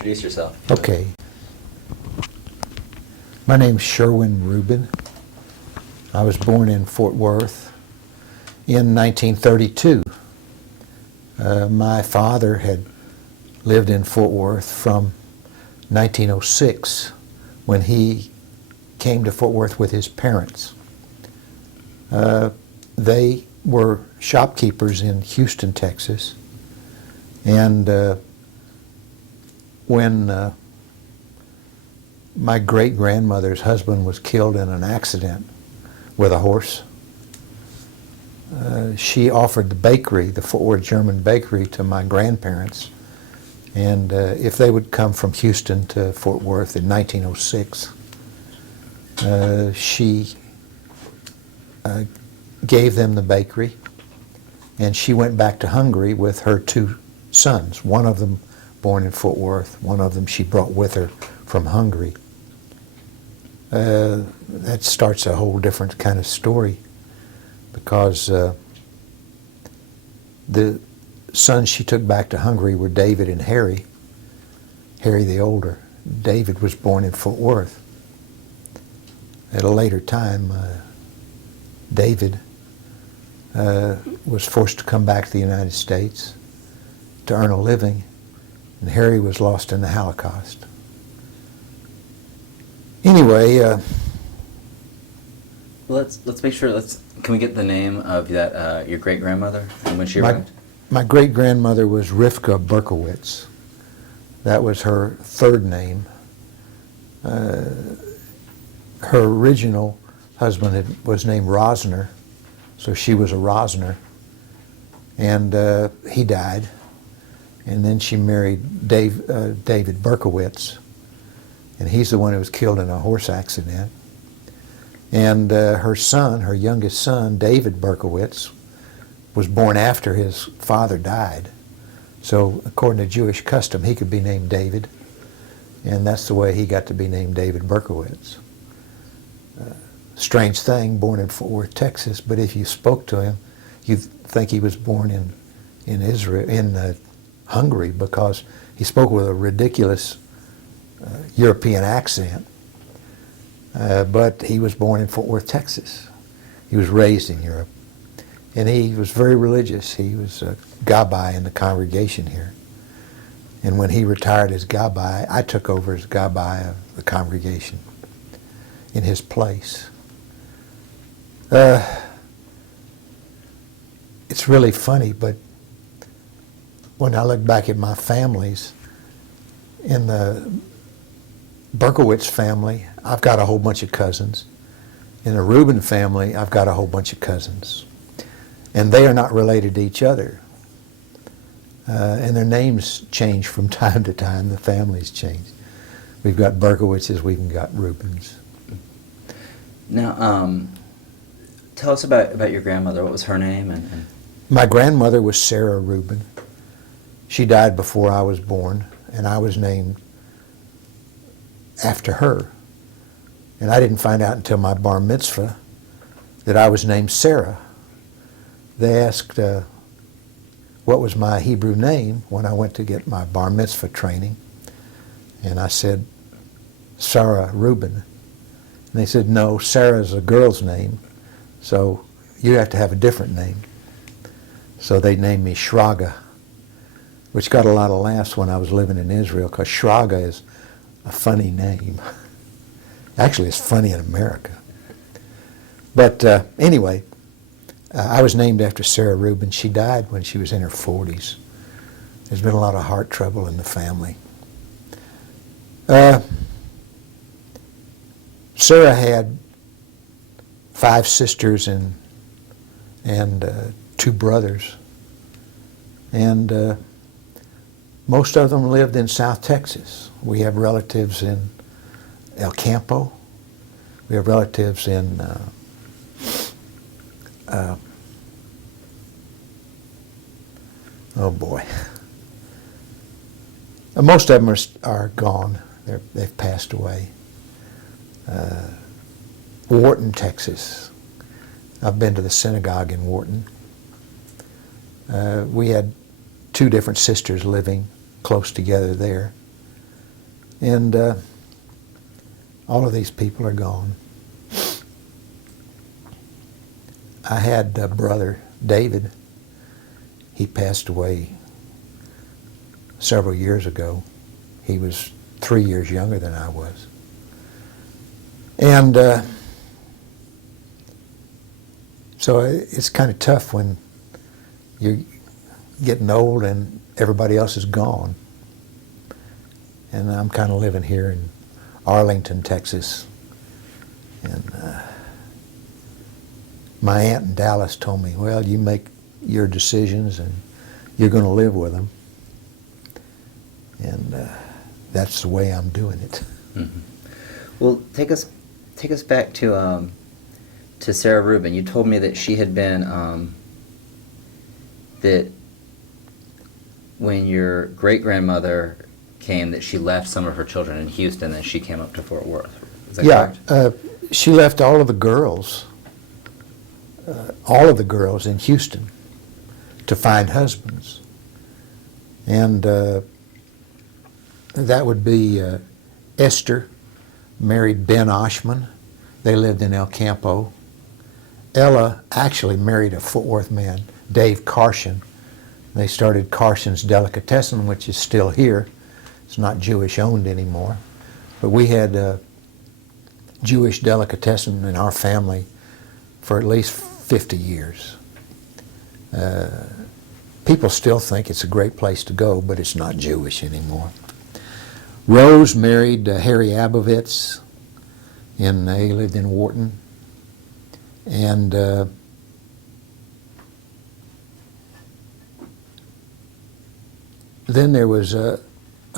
introduce yourself. Okay. My name's Sherwin Rubin. I was born in Fort Worth in 1932. My father had lived in Fort Worth from 1906 when he came to Fort Worth with his parents. They were shopkeepers in Houston, Texas, and when my great-grandmother's husband was killed in an accident with a horse, she offered the bakery, the Fort Worth German bakery, to my grandparents, and if they would come from Houston to Fort Worth in 1906, she gave them the bakery, and she went back to Hungary with her two sons, one of them born in Fort Worth, one of them she brought with her from Hungary. That starts a whole different kind of story, because the sons she took back to Hungary were David and Harry, Harry the older. David was born in Fort Worth. At a later time, David was forced to come back to the United States to earn a living, and Harry was lost in the Holocaust. Anyway, let's make sure. Can we get the name of that your great grandmother and when she arrived? My great grandmother was Rivka Berkowitz. That was her third name. Her original husband was named Rosner, so she was a Rosner, and he died. And then she married David Berkowitz, and he's the one who was killed in a horse accident. And her son, her youngest son, David Berkowitz, was born after his father died. So according to Jewish custom, he could be named David, and that's the way he got to be named David Berkowitz. Strange thing, born in Fort Worth, Texas, but if you spoke to him, you'd think he was born in Israel, in Hungary, because he spoke with a ridiculous European accent. But he was born in Fort Worth, Texas. He was raised in Europe. And he was very religious. He was a gabbai in the congregation here. And when he retired as gabbai, I took over as gabbai of the congregation in his place. It's really funny, but when I look back at my families, in the Berkowitz family, I've got a whole bunch of cousins. In the Rubin family, I've got a whole bunch of cousins. And they are not related to each other. And their names change from time to time. The families change. We've got Berkowitzes, we've got Rubins. Now, tell us about your grandmother. What was her name? And My grandmother was Sarah Rubin. She died before I was born, and I was named after her. And I didn't find out until my bar mitzvah that I was named Sarah. They asked what was my Hebrew name when I went to get my bar mitzvah training. And I said, Sarah Rubin. And they said, no, Sarah's a girl's name, so you have to have a different name. So they named me Shraga, which got a lot of laughs when I was living in Israel, because Shraga is a funny name. Actually, it's funny in America. But anyway, I was named after Sarah Rubin. She died when she was in her 40s. There's been a lot of heart trouble in the family. Sarah had 5 sisters and 2 brothers. And most of them lived in South Texas. We have relatives in El Campo. We have relatives in oh boy. Most of them are gone. They've passed away. Wharton, Texas. I've been to the synagogue in Wharton. We had 2 different sisters living close together there. And all of these people are gone. I had a brother, David. He passed away several years ago. He was 3 years younger than I was. And so it's kind of tough when you're getting old and everybody else is gone. And I'm kind of living here in Arlington, Texas. And my aunt in Dallas told me, well, you make your decisions and you're going to live with them. And that's the way I'm doing it. Mm-hmm. Well, take us back to Sarah Rubin. You told me that she had been that when your great-grandmother came, that she left some of her children in Houston and she came up to Fort Worth. Is that correct? She left all of the girls in Houston to find husbands. And that would be Esther married Ben Oshman. They lived in El Campo. Ella actually married a Fort Worth man, Dave Carson. They started Carson's Delicatessen, which is still here. It's not Jewish owned anymore. But we had a Jewish delicatessen in our family for at least 50 years. People still think it's a great place to go, but it's not Jewish anymore. Rose married Harry Abovitz, and they lived in Wharton. And then there was a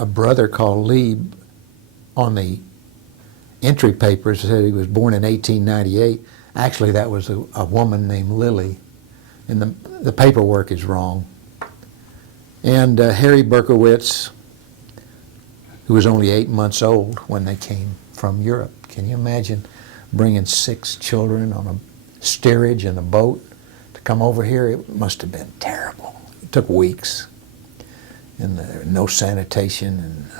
brother called Lieb on the entry papers said he was born in 1898. Actually, that was a woman named Lily, and the paperwork is wrong. And Harry Berkowitz, who was only 8 months old when they came from Europe. Can you imagine bringing 6 children on a steerage in a boat to come over here? It must have been terrible. It took weeks, and no sanitation, and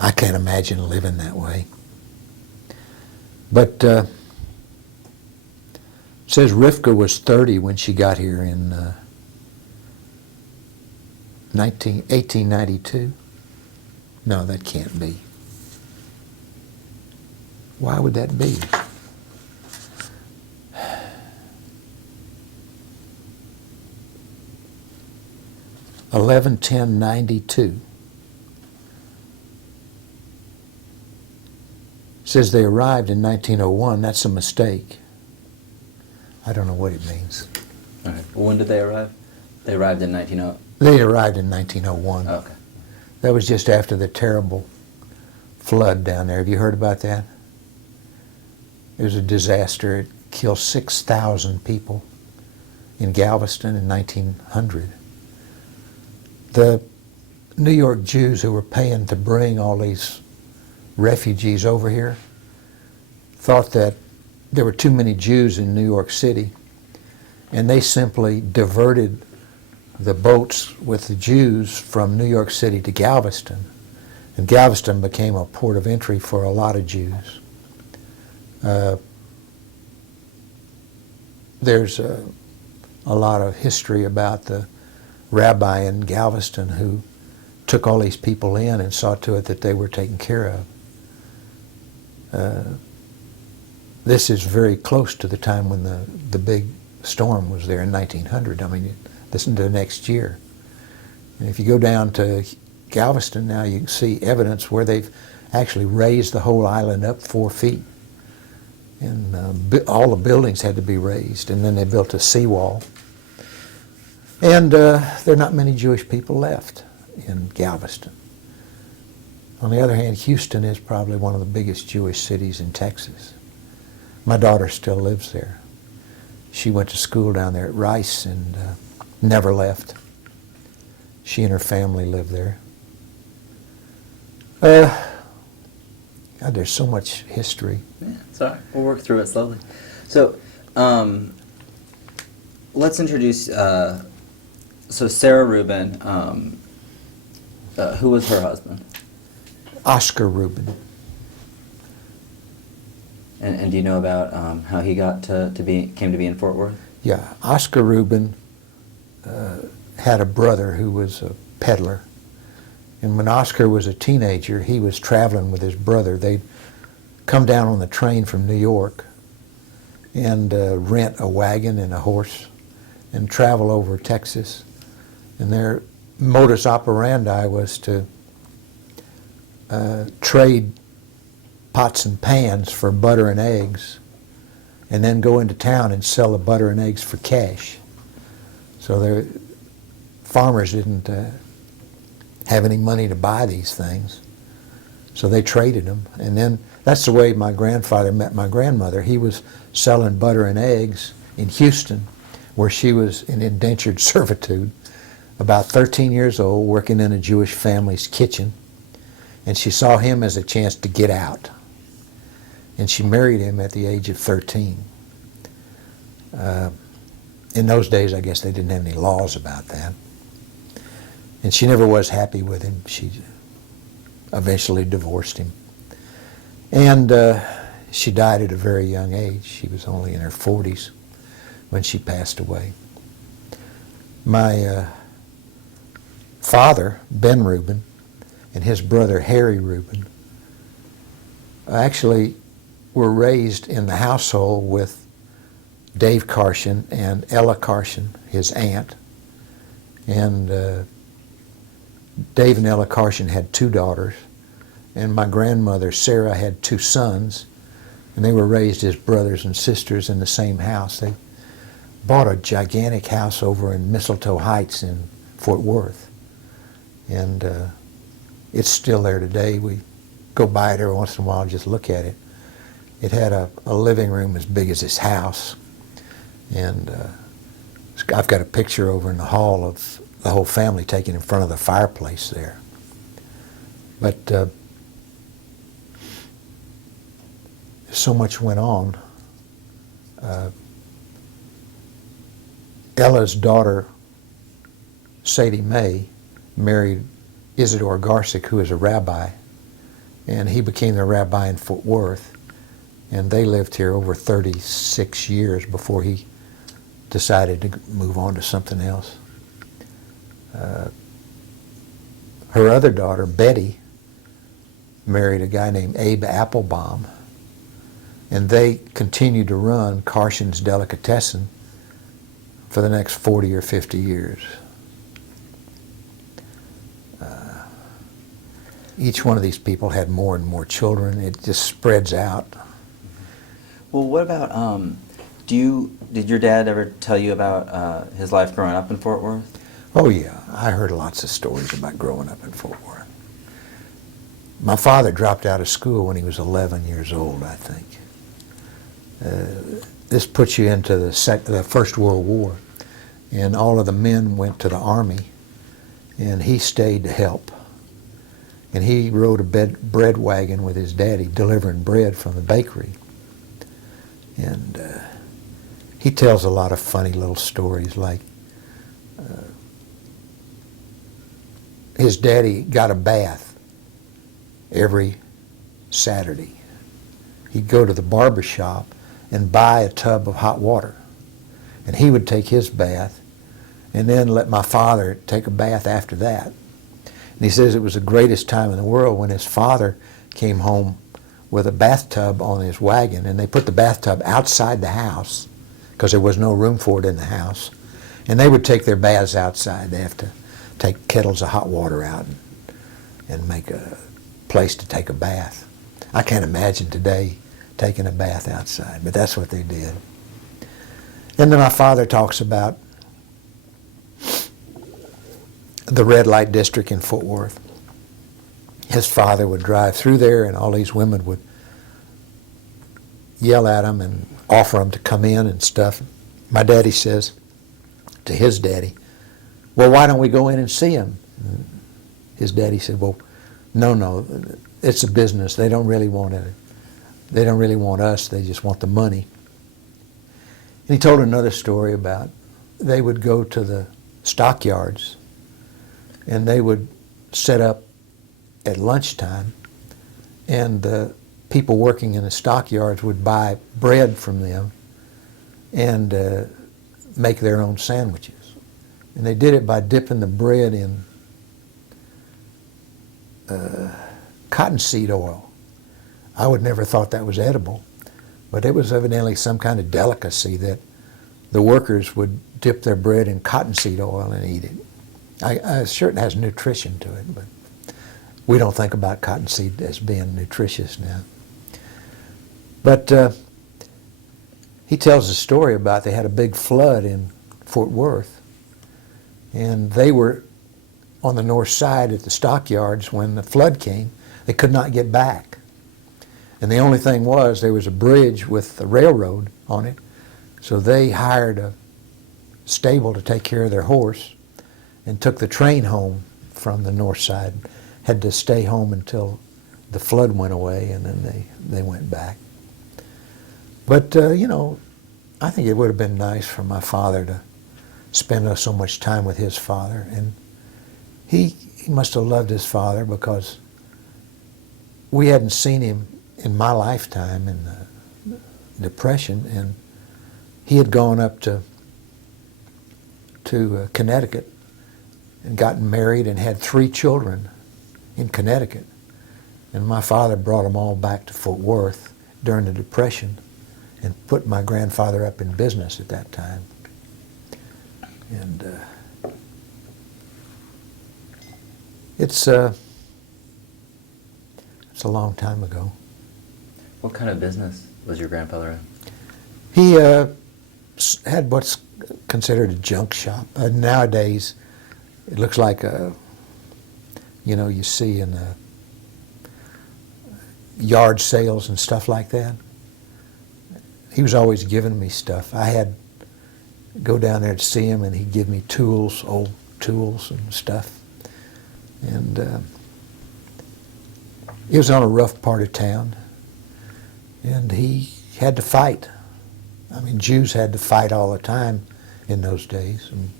I can't imagine living that way. But it says Rivka was 30 when she got here in 1892. No, that can't be. Why would that be? (11/10/92). Says they arrived in 1901. That's a mistake. I don't know what it means. All right. Well, when did they arrive? They arrived in 1900. They arrived in 1901. Okay. That was just after the terrible flood down there. Have you heard about that? It was a disaster. It killed 6,000 people in Galveston in 1900. The New York Jews who were paying to bring all these refugees over here thought that there were too many Jews in New York City, and they simply diverted the boats with the Jews from New York City to Galveston. And Galveston became a port of entry for a lot of Jews. There's a lot of history about the rabbi in Galveston who took all these people in and saw to it that they were taken care of. This is very close to the time when the big storm was there in 1900. I mean, this is the next year. And if you go down to Galveston now, you can see evidence where they've actually raised the whole island up 4 feet. And all the buildings had to be raised, and then they built a seawall. And there are not many Jewish people left in Galveston. On the other hand, Houston is probably one of the biggest Jewish cities in Texas. My daughter still lives there. She went to school down there at Rice and never left. She and her family live there. God, there's so much history. Yeah, it's all right. We'll work through it slowly. So, let's introduce, so Sarah Rubin, who was her husband? Oscar Rubin. And do you know about how he got came to be in Fort Worth? Yeah, Oscar Rubin had a brother who was a peddler. And when Oscar was a teenager, he was traveling with his brother. They'd come down on the train from New York and rent a wagon and a horse and travel over Texas. And their modus operandi was to trade pots and pans for butter and eggs, and then go into town and sell the butter and eggs for cash. So their farmers didn't have any money to buy these things, so they traded them. And then that's the way my grandfather met my grandmother. He was selling butter and eggs in Houston, where she was in indentured servitude, about 13 years old, working in a Jewish family's kitchen. And she saw him as a chance to get out. And she married him at the age of 13. In those days, I guess they didn't have any laws about that. And she never was happy with him. She eventually divorced him. And she died at a very young age. She was only in her 40s when she passed away. My father, Ben Rubin, and his brother, Harry Rubin, actually were raised in the household with Dave Carson and Ella Carson, his aunt. And Dave and Ella Carson had 2 daughters, and my grandmother, Sarah, had 2 sons, and they were raised as brothers and sisters in the same house. They bought a gigantic house over in Mistletoe Heights in Fort Worth, and it's still there today. We go by it every once in a while and just look at it. It had a living room as big as this house, and I've got a picture over in the hall of the whole family taken in front of the fireplace there. But so much went on. Ella's daughter, Sadie Mae, married Isidore Garsick, who is a rabbi, and he became the rabbi in Fort Worth, and they lived here over 36 years before he decided to move on to something else. Her other daughter, Betty, married a guy named Abe Applebaum, and they continued to run Carson's Delicatessen for the next 40 or 50 years. Each one of these people had more and more children. It just spreads out. Well, what about, did your dad ever tell you about his life growing up in Fort Worth? Oh yeah, I heard lots of stories about growing up in Fort Worth. My father dropped out of school when he was 11 years old, I think. This puts you into the First World War, and all of the men went to the Army, and he stayed to help. And he rode a bread wagon with his daddy, delivering bread from the bakery. And he tells a lot of funny little stories, like his daddy got a bath every Saturday. He'd go to the barber shop and buy a tub of hot water. And he would take his bath and then let my father take a bath after that. And he says it was the greatest time in the world when his father came home with a bathtub on his wagon, and they put the bathtub outside the house because there was no room for it in the house. And they would take their baths outside. They have to take kettles of hot water out and make a place to take a bath. I can't imagine today taking a bath outside, but that's what they did. And then my father talks about the red light district in Fort Worth. His father would drive through there, and all these women would yell at him and offer him to come in and stuff. My daddy says to his daddy, "Well, why don't we go in and see him?" And his daddy said, "Well, no, it's a business. They don't really want it. They don't really want us. They just want the money." And he told another story about they would go to the stockyards, and they would set up at lunchtime and the people working in the stockyards would buy bread from them and make their own sandwiches. And they did it by dipping the bread in cottonseed oil. I would never thought that was edible, but it was evidently some kind of delicacy that the workers would dip their bread in cottonseed oil and eat it. I'm sure it has nutrition to it, but we don't think about cottonseed as being nutritious now. But he tells a story about they had a big flood in Fort Worth, and they were on the north side at the stockyards when the flood came. They could not get back. And the only thing was there was a bridge with the railroad on it, so they hired a stable to take care of their horse and took the train home from the north side. Had to stay home until the flood went away, and then they went back. But, you know, I think it would have been nice for my father to spend so much time with his father. And he must have loved his father, because we hadn't seen him in my lifetime in the Depression, and he had gone up to Connecticut and gotten married and had 3 children in Connecticut. And my father brought them all back to Fort Worth during the Depression and put my grandfather up in business at that time. And it's a long time ago. What kind of business was your grandfather in? He had what's considered a junk shop. Nowadays, it looks like you see in yard sales and stuff like that. He was always giving me stuff. I had to go down there to see him, and he'd give me tools, old tools and stuff. And it was on a rough part of town, and he had to fight. I mean, Jews had to fight all the time in those days. And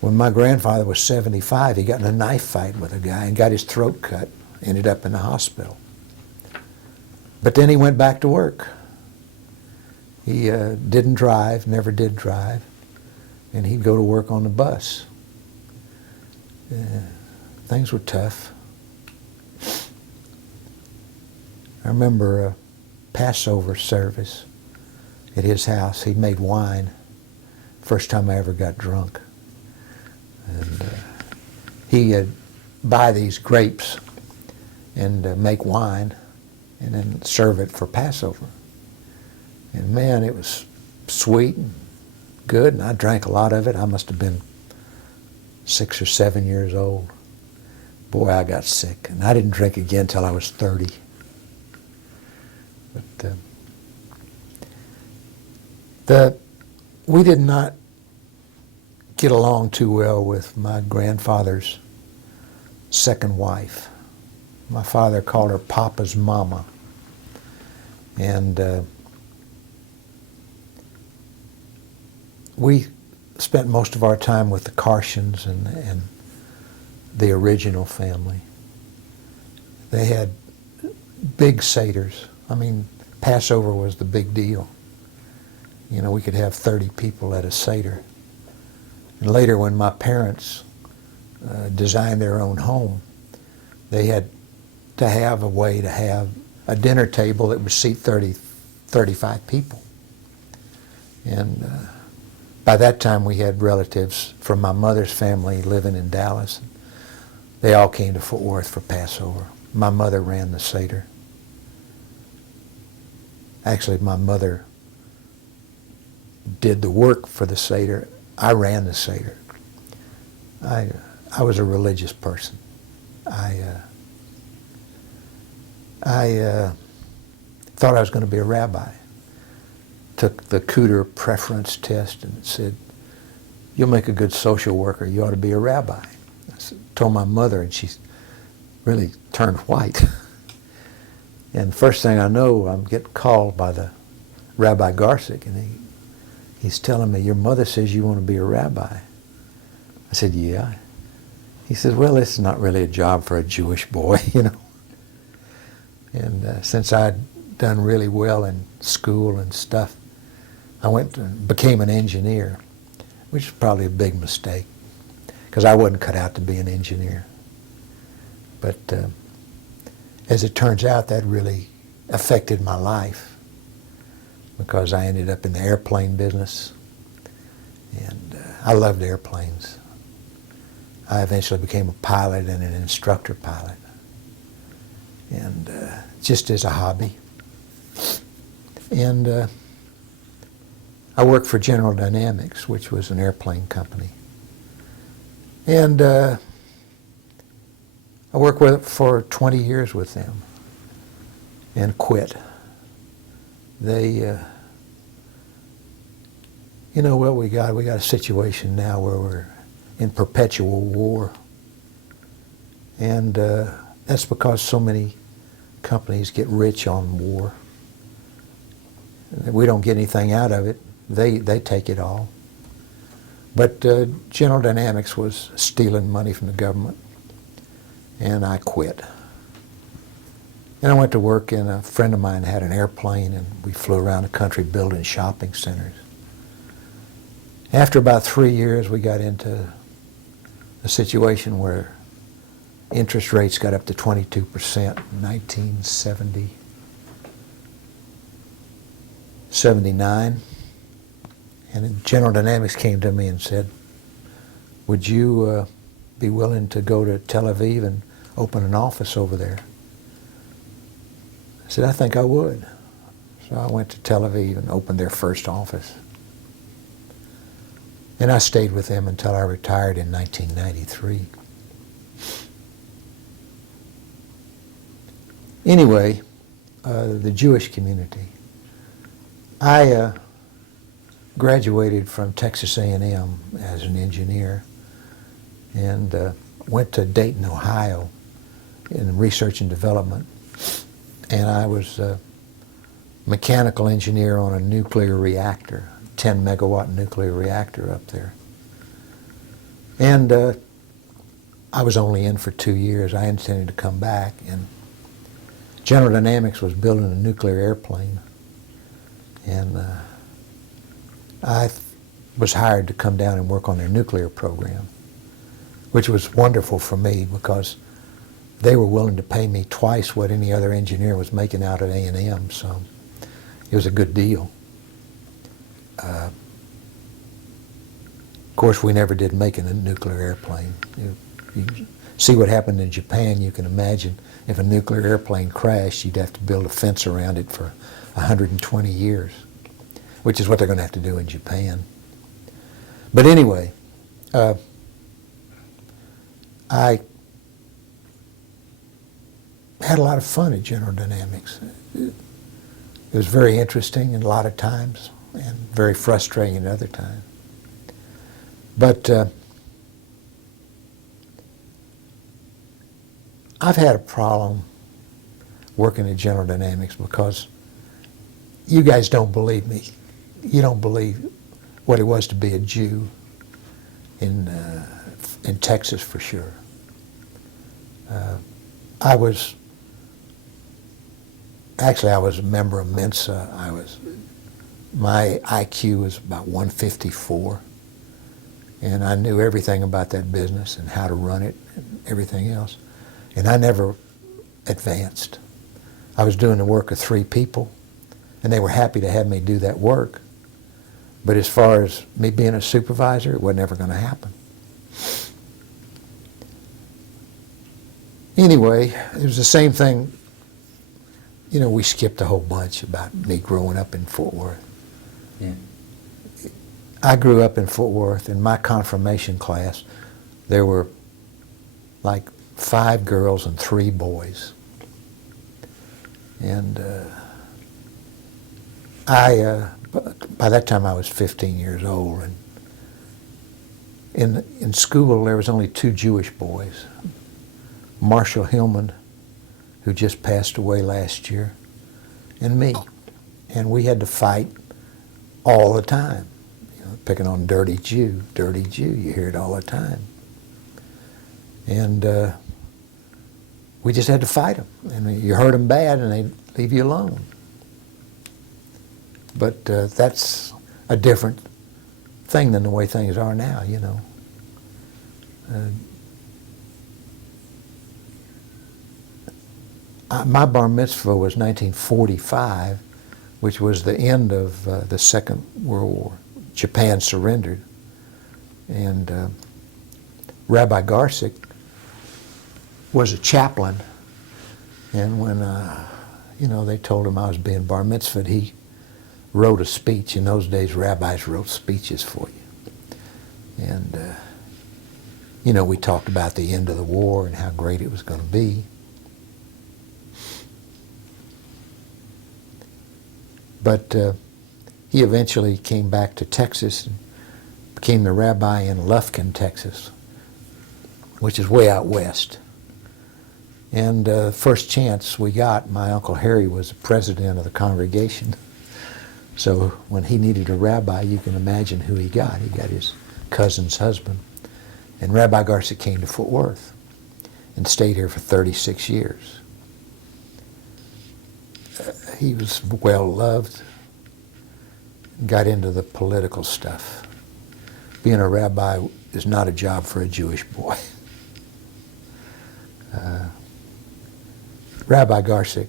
when my grandfather was 75, he got in a knife fight with a guy and got his throat cut, ended up in the hospital. But then he went back to work. He didn't drive, never did drive, and he'd go to work on the bus. Things were tough. I remember a Passover service at his house. He made wine. First time I ever got drunk. And he'd buy these grapes and make wine and then serve it for Passover. And man, it was sweet and good, and I drank a lot of it. I must have been 6 or 7 years old. Boy, I got sick, and I didn't drink again until I was 30. But we did not get along too well with my grandfather's second wife. My father called her Papa's Mama. And we spent most of our time with the Karshens and the original family. They had big seders. I mean, Passover was the big deal. You know, we could have 30 people at a seder. And later, when my parents designed their own home, they had to have a way to have a dinner table that would seat 35 people. And by that time, we had relatives from my mother's family living in Dallas. They all came to Fort Worth for Passover. My mother ran the seder. Actually, my mother did the work for the seder. I ran the seder. I was a religious person. I thought I was going to be a rabbi. Took the Cooter preference test, and it said, "You'll make a good social worker. You ought to be a rabbi." Told my mother, and she really turned white. And first thing I know, I'm getting called by the Rabbi Garsick, and he's telling me, "Your mother says you want to be a rabbi." I said, "Yeah." He says, "Well, this is not really a job for a Jewish boy, you know." And since I'd done really well in school and stuff, I went and became an engineer, which is probably a big mistake, because I wasn't cut out to be an engineer. But as it turns out, that really affected my life, because I ended up in the airplane business, and I loved airplanes. I eventually became a pilot and an instructor pilot, and just as a hobby. And I worked for General Dynamics, which was an airplane company. And I worked for 20 years with them and quit. They, you know what we got? We got a situation now where we're in perpetual war. And that's because so many companies get rich on war. We don't get anything out of it. They take it all. But General Dynamics was stealing money from the government, and I quit. And I went to work, and a friend of mine had an airplane, and we flew around the country building shopping centers. After about 3 years, we got into a situation where interest rates got up to 22% in 1979. And General Dynamics came to me and said, would you be willing to go to Tel Aviv and open an office over there? I said, I think I would. So I went to Tel Aviv and opened their first office. And I stayed with them until I retired in 1993. Anyway, the Jewish community. I graduated from Texas A&M as an engineer and went to Dayton, Ohio in research and development. And I was a mechanical engineer on a nuclear reactor, 10 megawatt nuclear reactor up there. And I was only in for 2 years. I intended to come back, and General Dynamics was building a nuclear airplane. And I was hired to come down and work on their nuclear program, which was wonderful for me because they were willing to pay me twice what any other engineer was making out at A&M, so it was a good deal. Of course, we never did make a nuclear airplane. You see what happened in Japan, you can imagine if a nuclear airplane crashed, you'd have to build a fence around it for 120 years, which is what they're going to have to do in Japan. But anyway, I had a lot of fun at General Dynamics. It was very interesting a lot of times and very frustrating at other times. But I've had a problem working at General Dynamics because you guys don't believe me. You don't believe what it was to be a Jew in Texas for sure. I was a member of Mensa. My IQ was about 154, and I knew everything about that business and how to run it and everything else. And I never advanced. I was doing the work of 3 people, and they were happy to have me do that work. But as far as me being a supervisor, it wasn't ever going to happen. Anyway, it was the same thing. You know, we skipped a whole bunch about me growing up in Fort Worth. Yeah. I grew up in Fort Worth. In my confirmation class, there were like 5 girls and 3 boys. And by that time I was 15 years old, and in school there was only 2 Jewish boys, Marshall Hillman, who just passed away last year, and me. And we had to fight all the time, you know, picking on dirty Jew, you hear it all the time. And we just had to fight them. And you hurt them bad and they leave you alone. But that's a different thing than the way things are now, you know. My bar mitzvah was 1945, which was the end of the Second World War. Japan surrendered. And Rabbi Garsick was a chaplain. And when, you know, they told him I was being bar mitzvahed, he wrote a speech. In those days, rabbis wrote speeches for you. And, you know, we talked about the end of the war and how great it was going to be. But he eventually came back to Texas and became the rabbi in Lufkin, Texas, which is way out west. And first chance we got, my Uncle Harry was the president of the congregation. So when he needed a rabbi, you can imagine who he got. He got his cousin's husband. And Rabbi Garsick came to Fort Worth and stayed here for 36 years. He was well loved, got into the political stuff. Being a rabbi is not a job for a Jewish boy. Rabbi Garsick,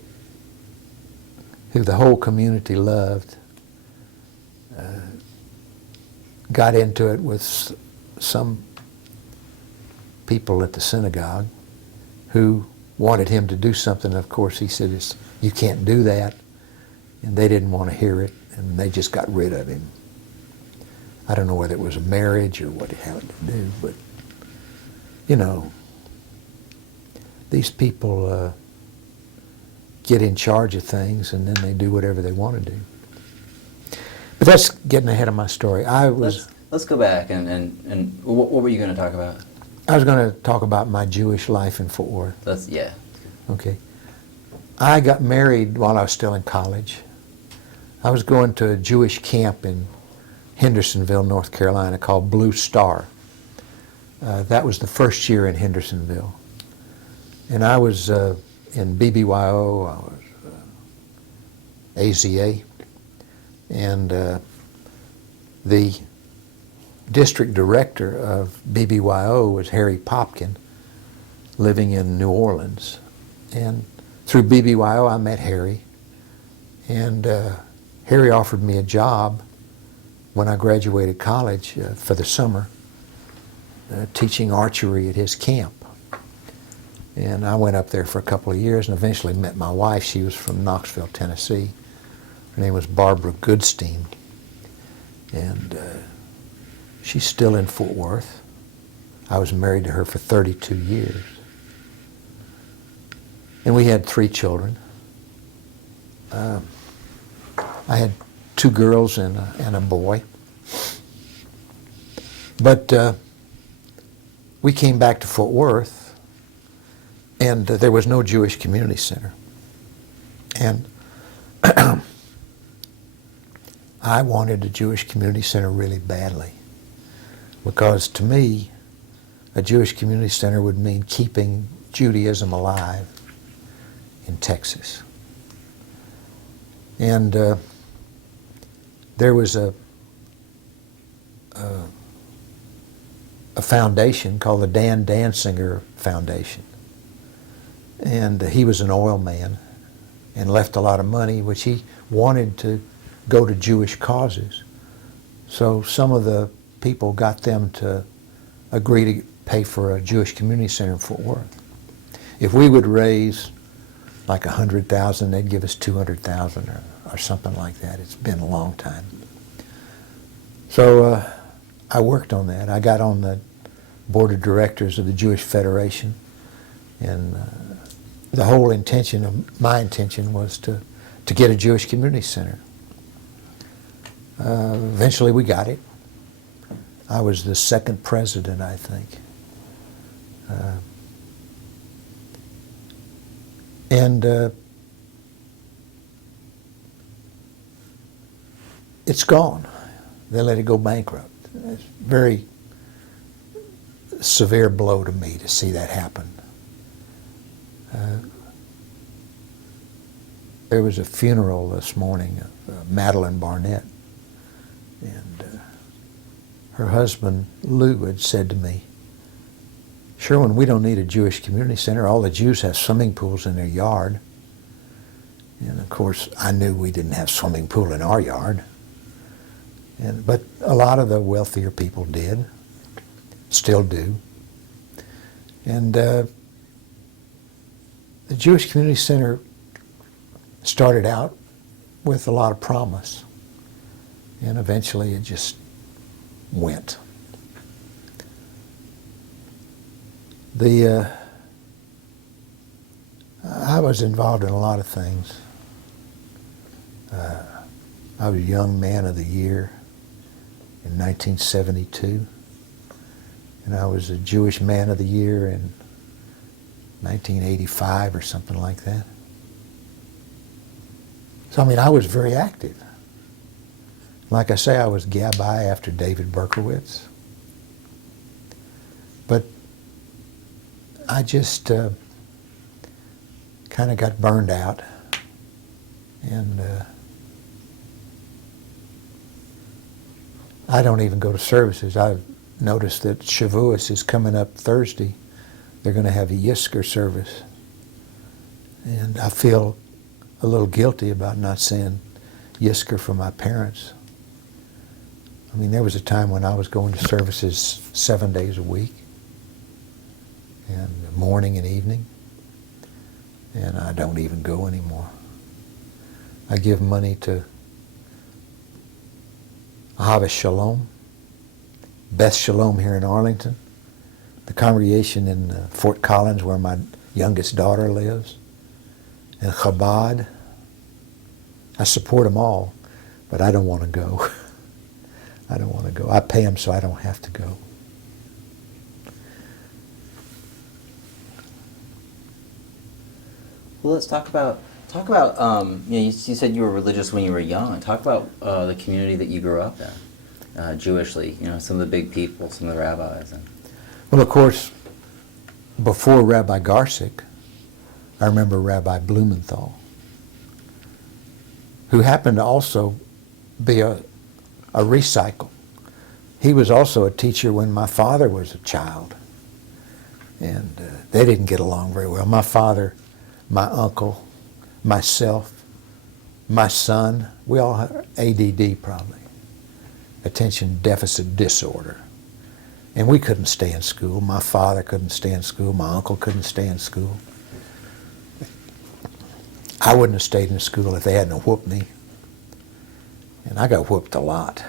who the whole community loved, got into it with some people at the synagogue who wanted him to do something. Of course, he said, you can't do that. And they didn't want to hear it, and they just got rid of him. I don't know whether it was a marriage or what it had to do, but, you know, these people get in charge of things, and then they do whatever they want to do. But that's getting ahead of my story. Let's go back, and what were you going to talk about? I was going to talk about my Jewish life in Fort Worth. Yeah. Okay. I got married while I was still in college. I was going to a Jewish camp in Hendersonville, North Carolina, called Blue Star. That was the first year in Hendersonville. And I was in BBYO, I was AZA, and the district director of BBYO was Harry Popkin, living in New Orleans. And through BBYO, I met Harry, and Harry offered me a job when I graduated college for the summer, teaching archery at his camp. And I went up there for a couple of years and eventually met my wife. She was from Knoxville, Tennessee. Her name was Barbara Goodstein. And she's still in Fort Worth. I was married to her for 32 years. And we had 3 children. I had 2 girls and a boy. But we came back to Fort Worth, and there was no Jewish community center. And I wanted a Jewish community center really badly, because to me, a Jewish community center would mean keeping Judaism alive in Texas. And there was a foundation called the Dan Dansinger Foundation. And he was an oil man and left a lot of money, which he wanted to go to Jewish causes. So some of the people got them to agree to pay for a Jewish community center in Fort Worth. If we would raise like $100,000, they'd give us $200,000 or something like that. It's been a long time. So I worked on that. I got on the board of directors of the Jewish Federation, and the whole intention of my intention was to get a Jewish community center. Eventually we got it. I was the second president, I think. And it's gone. They let it go bankrupt. It's a very severe blow to me to see that happen. There was a funeral this morning of Madeline Barnett, and her husband Lou had said to me, "Sherwin, we don't need a Jewish community center. All the Jews have swimming pools in their yard." And of course, I knew we didn't have swimming pool in our yard. But a lot of the wealthier people did, still do. And the Jewish Community Center started out with a lot of promise, and eventually it just went. I was involved in a lot of things. I was Young Man of the Year in 1972, and I was a Jewish Man of the Year in 1985 or something like that. So, I mean, I was very active. Like I say, I was Gabbai after David Berkowitz. But I just kind of got burned out, and I don't even go to services. I've noticed that Shavuos is coming up Thursday. They're going to have a Yizkor service, and I feel a little guilty about not saying Yizkor for my parents. I mean, there was a time when I was going to services 7 days a week, and morning and evening, and I don't even go anymore. I give money to Ahavas Shalom, Beth Shalom here in Arlington, the congregation in Fort Collins where my youngest daughter lives, and Chabad. I support them all, but I don't want to go. I don't want to go. I pay them so I don't have to go. Well, let's talk about you said you were religious when you were young. Talk about the community that you grew up in, Jewishly. You know, some of the big people, some of the rabbis. Well, of course, before Rabbi Garsick, I remember Rabbi Blumenthal, who happened to also be a recycle. He was also a teacher when my father was a child, and they didn't get along very well. My father, my uncle, myself, my son, we all had ADD probably, attention deficit disorder. And we couldn't stay in school. My father couldn't stay in school. My uncle couldn't stay in school. I wouldn't have stayed in school if they hadn't whooped me. And I got whooped a lot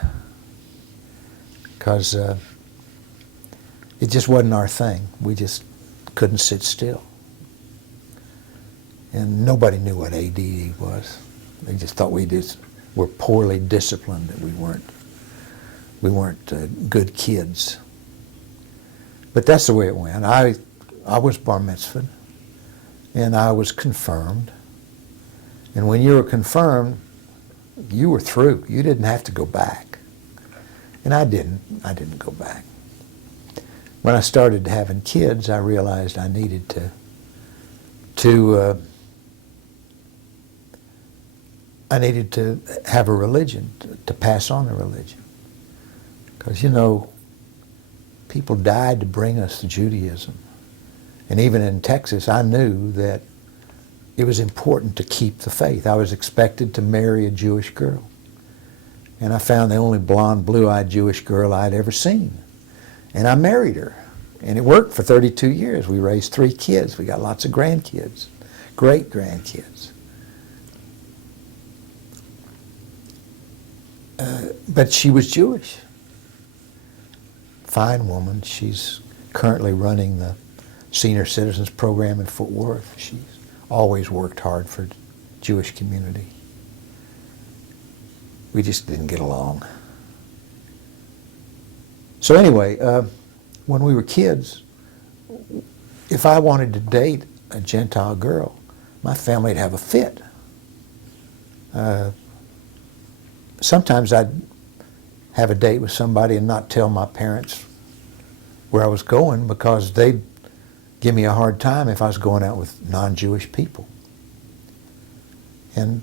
because it just wasn't our thing. We just couldn't sit still. And nobody knew what ADD was. They just thought we just were poorly disciplined, that we weren't good kids. But that's the way it went. I was bar mitzvahed, and I was confirmed. And when you were confirmed, you were through. You didn't have to go back. And I didn't go back. When I started having kids, I realized I needed to have a religion, to pass on the religion. Because, you know, people died to bring us Judaism. And even in Texas, I knew that it was important to keep the faith. I was expected to marry a Jewish girl. And I found the only blonde, blue-eyed Jewish girl I'd ever seen. And I married her. And it worked for 32 years. We raised 3 kids. We got lots of grandkids, great-grandkids. But she was Jewish. Fine woman. She's currently running the Senior Citizens Program in Fort Worth. She's always worked hard for the Jewish community. We just didn't get along. So anyway, when we were kids, if I wanted to date a Gentile girl, my family would have a fit. Sometimes I'd have a date with somebody and not tell my parents where I was going because they'd give me a hard time if I was going out with non-Jewish people. And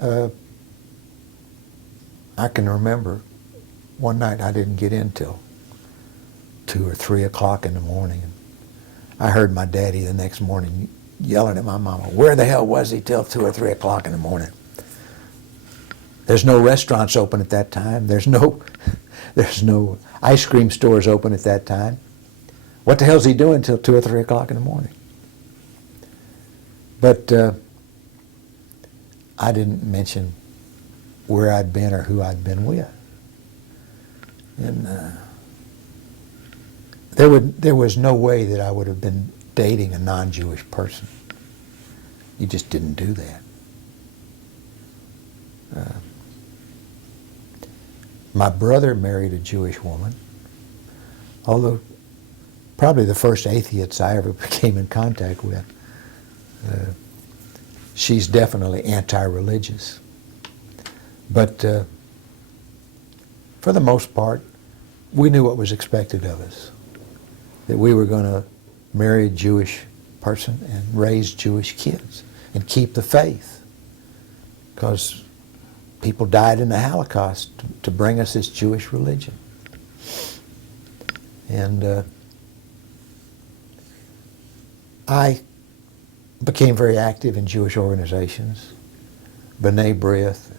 I can remember one night I didn't get in till 2 or 3 o'clock in the morning. And I heard my daddy the next morning yelling at my mama, "Where the hell was he till 2 or 3 o'clock in the morning?" There's no restaurants open at that time. There's no ice cream stores open at that time. What the hell's he doing till 2 or 3 o'clock in the morning? But I didn't mention where I'd been or who I'd been with. And there was no way that I would have been dating a non-Jewish person. You just didn't do that. My brother married a Jewish woman, although probably the first atheists I ever came in contact with. She's definitely anti-religious. But for the most part, we knew what was expected of us, that we were going to marry a Jewish person and raise Jewish kids and keep the faith, because people died in the Holocaust to bring us this Jewish religion. And I became very active in Jewish organizations, B'nai B'rith,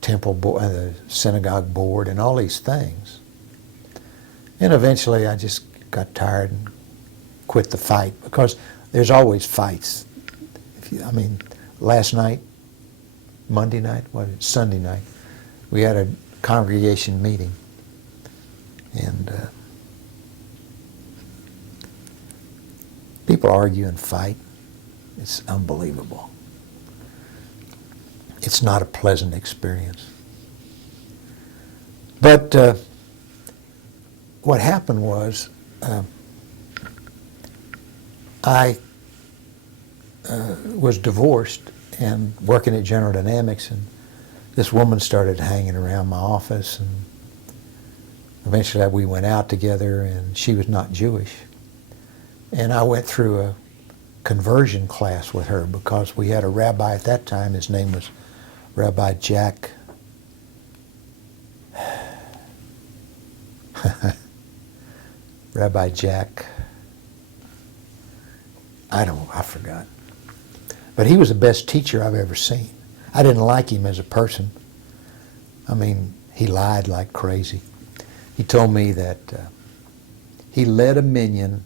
Temple Board, the Synagogue Board, and all these things. And eventually I just got tired and quit the fight, because there's always fights. Last night, Monday night, Sunday night, we had a congregation meeting, and people argue and fight. It's unbelievable. It's not a pleasant experience. But what happened was I was divorced and working at General Dynamics, and this woman started hanging around my office, and eventually we went out together, and she was not Jewish. And I went through a conversion class with her, because we had a rabbi at that time. His name was Rabbi Jack. Rabbi Jack. I forgot. But he was the best teacher I've ever seen. I didn't like him as a person. He lied like crazy. He told me that he led a minyan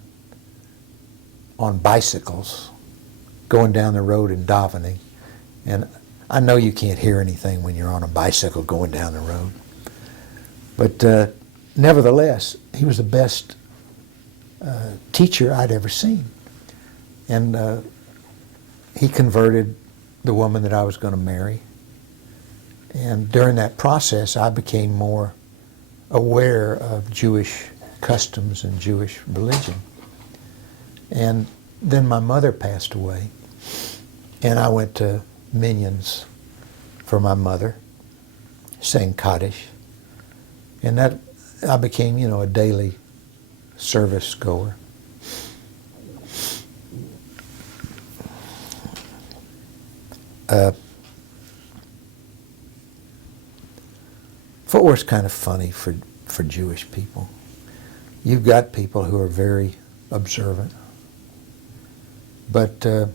on bicycles going down the road in davening. And I know you can't hear anything when you're on a bicycle going down the road. But nevertheless, he was the best teacher I'd ever seen. And he converted the woman that I was going to marry. And during that process, I became more aware of Jewish customs and Jewish religion. And then my mother passed away, and I went to Minyans for my mother, saying Kaddish. And that I became, a daily service goer. Fort Worth's kind of funny for Jewish people. You've got people who are very observant, but the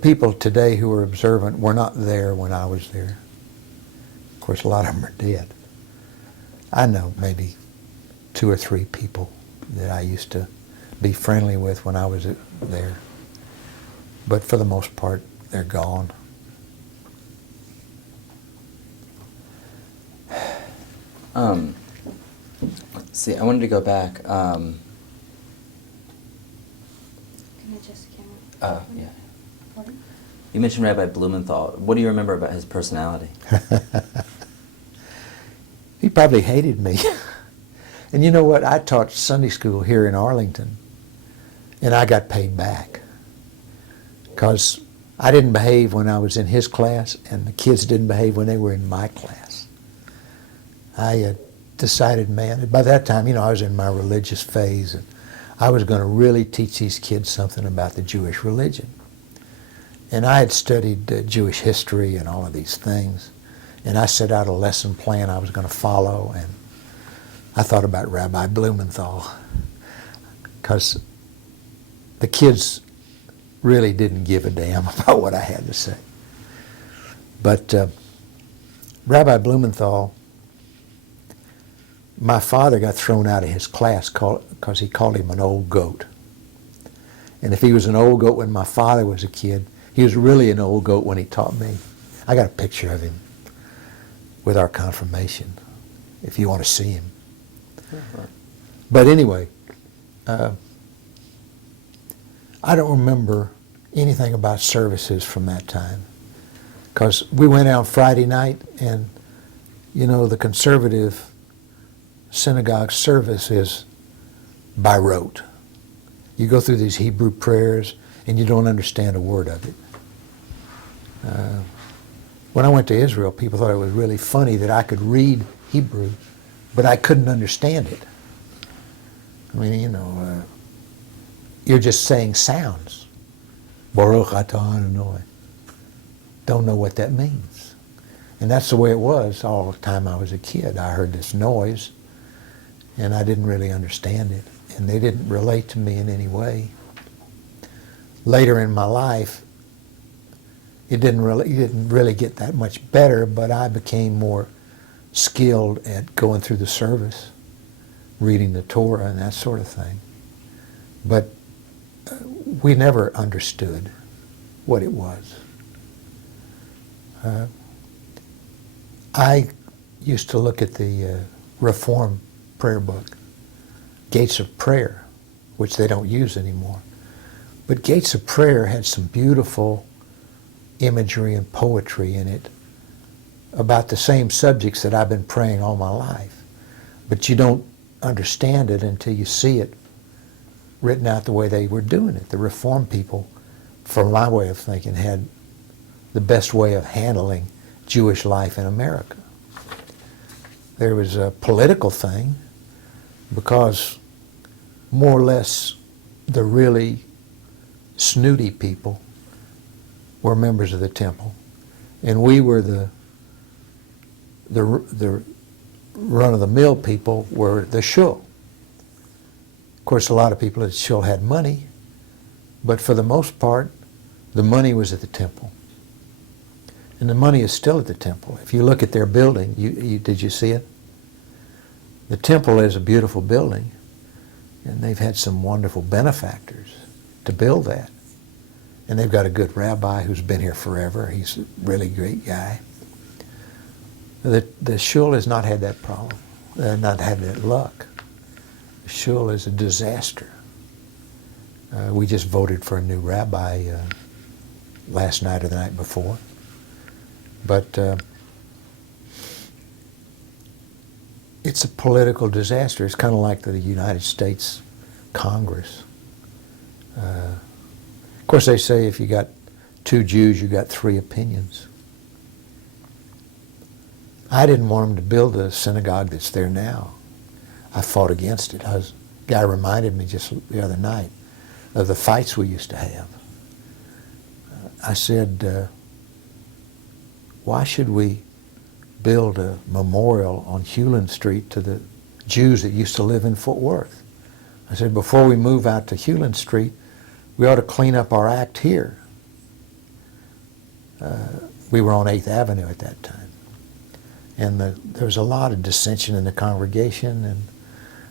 people today who are observant were not there when I was there. Of course, a lot of them are dead. I know maybe 2 or 3 people that I used to be friendly with when I was there. But for the most part, they're gone. Let's see, I wanted to go back. Can I just count? Yeah. Pardon? You mentioned Rabbi Blumenthal. What do you remember about his personality? He probably hated me. And you know what? I taught Sunday school here in Arlington, and I got paid back, because I didn't behave when I was in his class, and the kids didn't behave when they were in my class. I decided, man, by that time, I was in my religious phase, and I was going to really teach these kids something about the Jewish religion. And I had studied Jewish history and all of these things, and I set out a lesson plan I was going to follow, and I thought about Rabbi Blumenthal, because the kids really didn't give a damn about what I had to say. But Rabbi Blumenthal, my father got thrown out of his class because he called him an old goat. And if he was an old goat when my father was a kid, he was really an old goat when he taught me. I got a picture of him with our confirmation, if you want to see him. But anyway, I don't remember anything about services from that time, because we went out Friday night, and the conservative synagogue service is by rote. You go through these Hebrew prayers and you don't understand a word of it. When I went to Israel, people thought it was really funny that I could read Hebrew, but I couldn't understand it. I mean, you're just saying sounds. Baruch atah Adonai. Don't know what that means. And that's the way it was all the time I was a kid. I heard this noise, and I didn't really understand it, and they didn't relate to me in any way. Later in my life, it didn't really get that much better, but I became more skilled at going through the service, reading the Torah and that sort of thing. But we never understood what it was. I used to look at the Reform prayer book, Gates of Prayer, which they don't use anymore. But Gates of Prayer had some beautiful imagery and poetry in it about the same subjects that I've been praying all my life. But you don't understand it until you see it written out the way they were doing it. The Reform people, from my way of thinking, had the best way of handling Jewish life in America. There was a political thing, because more or less the really snooty people were members of the temple, and we were the run-of-the-mill people were the shul. Of course, a lot of people at the shul had money, but for the most part, the money was at the temple. And the money is still at the temple. If you look at their building, did you see it? The temple is a beautiful building, and they've had some wonderful benefactors to build that. And they've got a good rabbi who's been here forever. He's a really great guy. The shul has not had that problem, not had that luck. The shul is a disaster. We just voted for a new rabbi last night or the night before. But it's a political disaster. It's kind of like the United States Congress. Of course, they say if you got two Jews, you got three opinions. I didn't want them to build the synagogue that's there now. I fought against it. A guy reminded me just the other night of the fights we used to have. I said, why should we build a memorial on Hewlin Street to the Jews that used to live in Fort Worth? I said, before we move out to Hewlin Street, we ought to clean up our act here. We were on 8th Avenue at that time. And there was a lot of dissension in the congregation and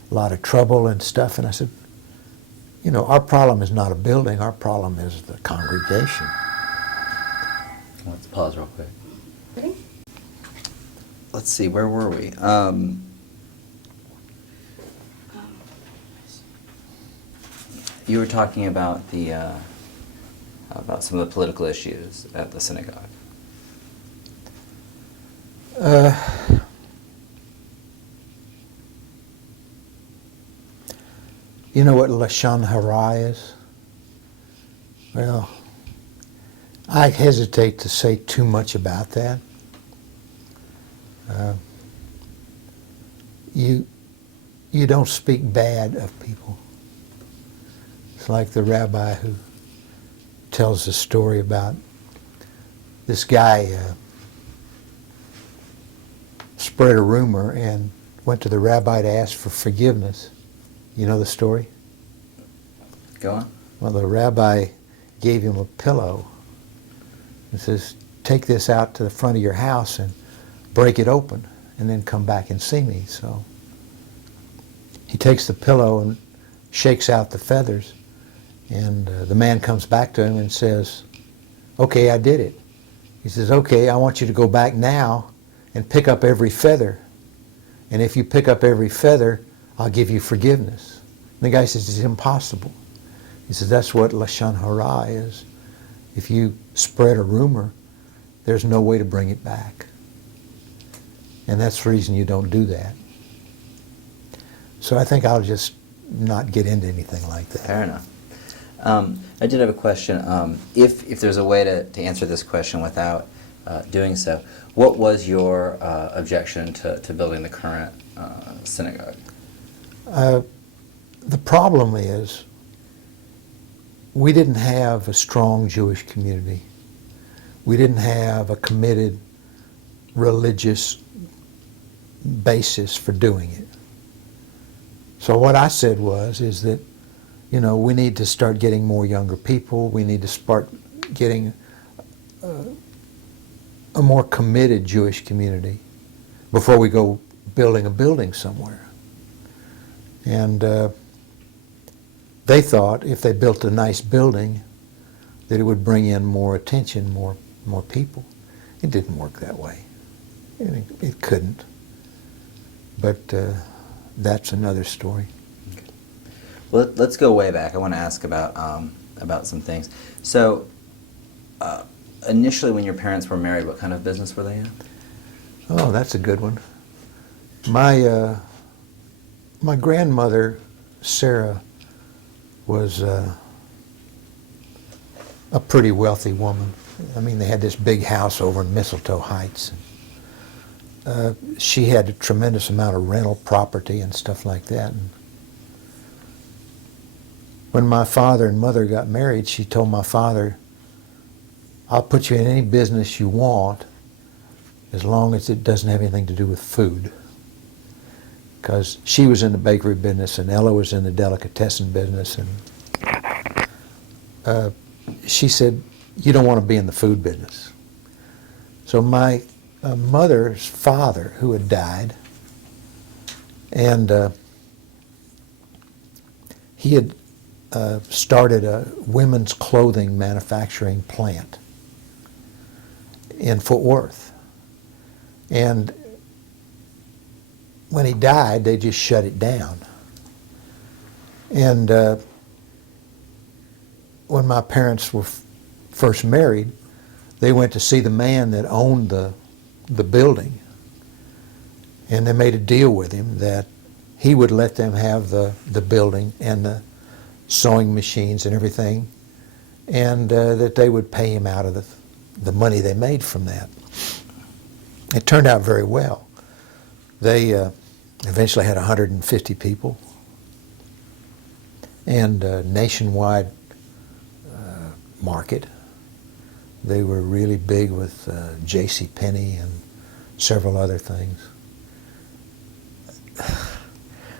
a lot of trouble and stuff. And I said, our problem is not a building. Our problem is the congregation. Let's pause real quick. Ready? Let's see, where were we? You were talking about about some of the political issues at the synagogue. You know what Lashon Hara is? Well, I hesitate to say too much about that. you don't speak bad of people. It's like the rabbi who tells the story about this guy spread a rumor and went to the rabbi to ask for forgiveness. You know the story? Go on. Well, the rabbi gave him a pillow and says, take this out to the front of your house and break it open and then come back and see me. So he takes the pillow and shakes out the feathers, and the man comes back to him and says, okay, I did it. He says, okay, I want you to go back now and pick up every feather. And if you pick up every feather, I'll give you forgiveness. And the guy says, it's impossible. He says, that's what Lashon Hara is. If you spread a rumor, there's no way to bring it back. And that's the reason you don't do that. So I think I'll just not get into anything like that. Fair enough. I did have a question. If there's a way to answer this question without doing so, what was your objection to building the current synagogue? The problem is we didn't have a strong Jewish community. We didn't have a committed religious basis for doing it. So what I said is that, you know, we need to start getting more younger people. We need to start getting a more committed Jewish community before we go building a building somewhere. And they thought if they built a nice building that it would bring in more attention, more people. It didn't work that way. It couldn't. But that's another story. Okay. Well, let's go way back. I want to ask about some things. So, initially, when your parents were married, what kind of business were they in? Oh, that's a good one. My grandmother, Sarah, was a pretty wealthy woman. I mean, they had this big house over in Mistletoe Heights. She had a tremendous amount of rental property and stuff like that. And when my father and mother got married, she told my father, I'll put you in any business you want as long as it doesn't have anything to do with food. Because she was in the bakery business and Ella was in the delicatessen business. And she said, you don't want to be in the food business. So my mother's father, who had died, and he had started a women's clothing manufacturing plant in Fort Worth. And when he died, they just shut it down. And when my parents were first married, they went to see the man that owned the building. And they made a deal with him that he would let them have the building and the sewing machines and everything, and that they would pay him out of the money they made from that. It turned out very well. They eventually had 150 people and a nationwide market. They were really big with J.C. Penney and several other things.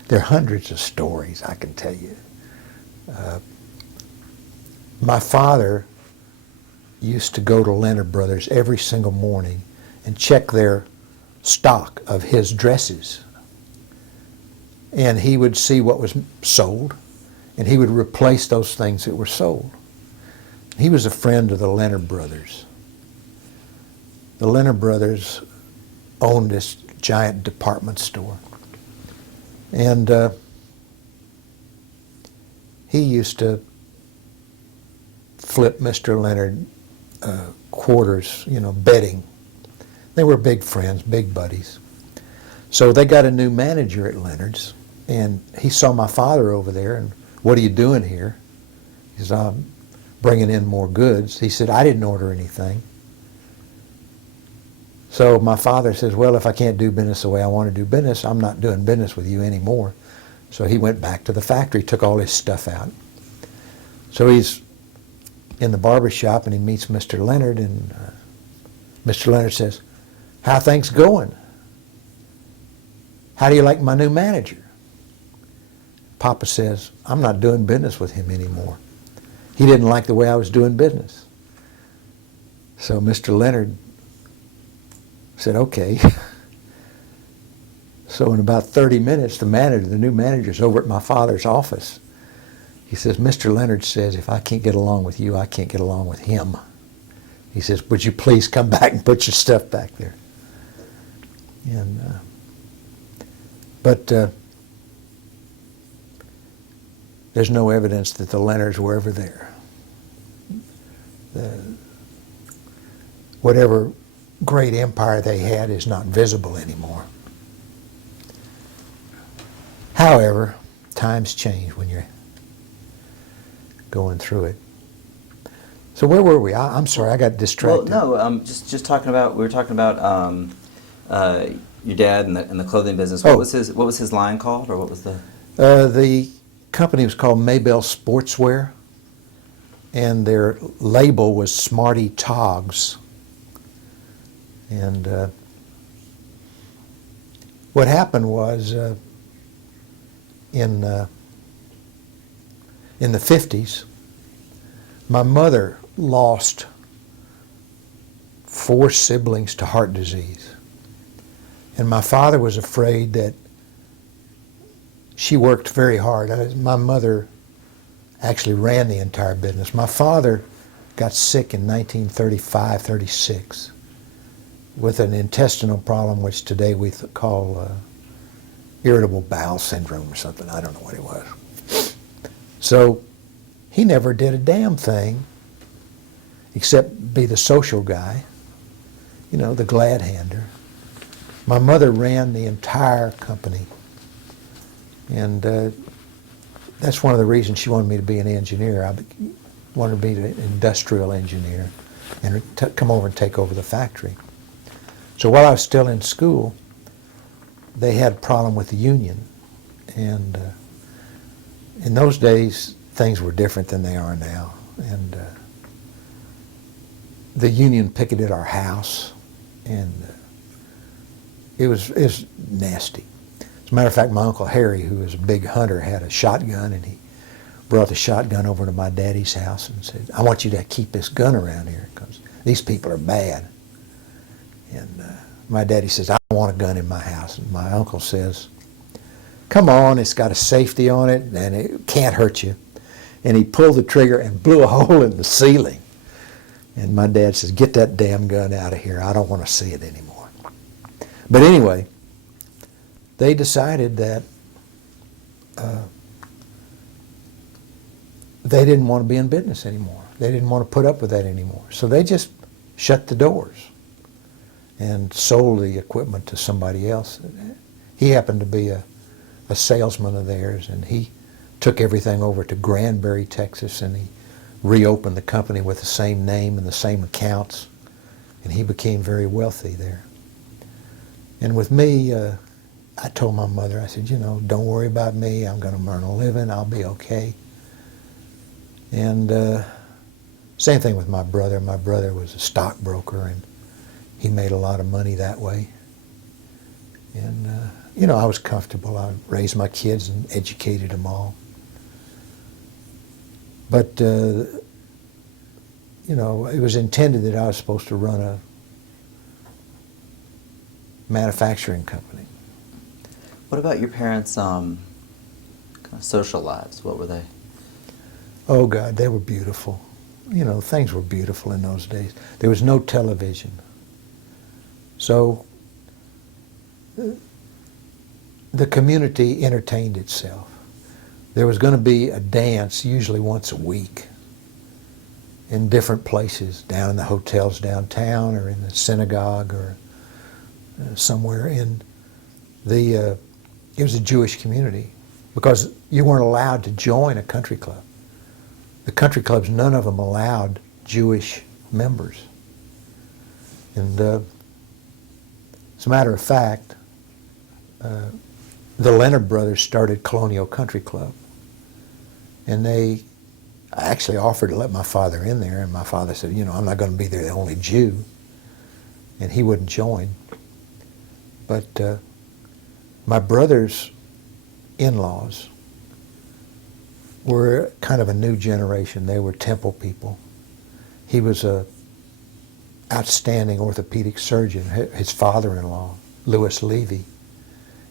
There are hundreds of stories I can tell you. My father used to go to Leonard Brothers every single morning and check their stock of his dresses. And he would see what was sold, and he would replace those things that were sold. He was a friend of the Leonard Brothers. The Leonard Brothers owned this giant department store. And he used to flip Mr. Leonard quarters, you know, betting. They were big friends, big buddies. So they got a new manager at Leonard's, and he saw my father over there, and what are you doing here? He said, I'm bringing in more goods. He said, I didn't order anything. So my father says, well, if I can't do business the way I want to do business, I'm not doing business with you anymore. So he went back to the factory, took all his stuff out. So he's in the barber shop and he meets Mr. Leonard, and Mr. Leonard says, how things going? How do you like my new manager? Papa says, I'm not doing business with him anymore. He didn't like the way I was doing business. So Mr. Leonard said, okay. So in about 30 minutes, the new manager's over at my father's office. He says, Mr. Leonard says, if I can't get along with you, I can't get along with him. He says, would you please come back and put your stuff back there? And but there's no evidence that the Leonards were ever there. Whatever great empire they had is not visible anymore. However, times change when you're going through it. So where were we? I'm sorry, I got distracted. Well, no, just talking about, we were talking about your dad and the clothing business. What was his line called, or what was the? The company was called Maybell Sportswear, and their label was Smarty Togs. And what happened was in the 50s, my mother lost 4 siblings to heart disease. And my father was afraid that she worked very hard. My mother actually ran the entire business. My father got sick in 1935, 36 with an intestinal problem, which today we call irritable bowel syndrome or something. I don't know what it was. So he never did a damn thing except be the social guy, you know, the glad hander. My mother ran the entire company, and that's one of the reasons she wanted me to be an engineer. I wanted to be an industrial engineer and come over and take over the factory. So while I was still in school, they had a problem with the union, and in those days things were different than they are now, and the union picketed our house, and it was nasty. As a matter of fact, my Uncle Harry, who was a big hunter, had a shotgun, and he brought the shotgun over to my daddy's house and said, I want you to keep this gun around here because these people are bad. And my daddy says, I don't want a gun in my house. And my uncle says, come on, it's got a safety on it and it can't hurt you. And he pulled the trigger and blew a hole in the ceiling. And my dad says, get that damn gun out of here. I don't want to see it anymore. But anyway, they decided that they didn't want to be in business anymore. They didn't want to put up with that anymore. So they just shut the doors and sold the equipment to somebody else. He happened to be a salesman of theirs, and he took everything over to Granbury, Texas, and he reopened the company with the same name and the same accounts, and he became very wealthy there. And with me, I told my mother, I said, you know, don't worry about me. I'm going to earn a living. I'll be okay. And same thing with my brother. My brother was a stockbroker, and he made a lot of money that way. And, you know, I was comfortable. I raised my kids and educated them all. But, you know, it was intended that I was supposed to run a manufacturing company. What about your parents' kind of social lives? What were they? Oh, God, they were beautiful. You know, things were beautiful in those days. There was no television. So the community entertained itself. There was going to be a dance usually once a week in different places, down in the hotels downtown or in the synagogue or somewhere in the, it was a Jewish community because you weren't allowed to join a country club. The country clubs, none of them allowed Jewish members. And As a matter of fact, the Leonard brothers started Colonial Country Club. And I actually offered to let my father in there, and my father said, you know, I'm not going to be there the only Jew. And he wouldn't join. But my brother's in-laws were kind of a new generation. They were temple people. He was a outstanding orthopedic surgeon. His father-in-law, Louis Levy,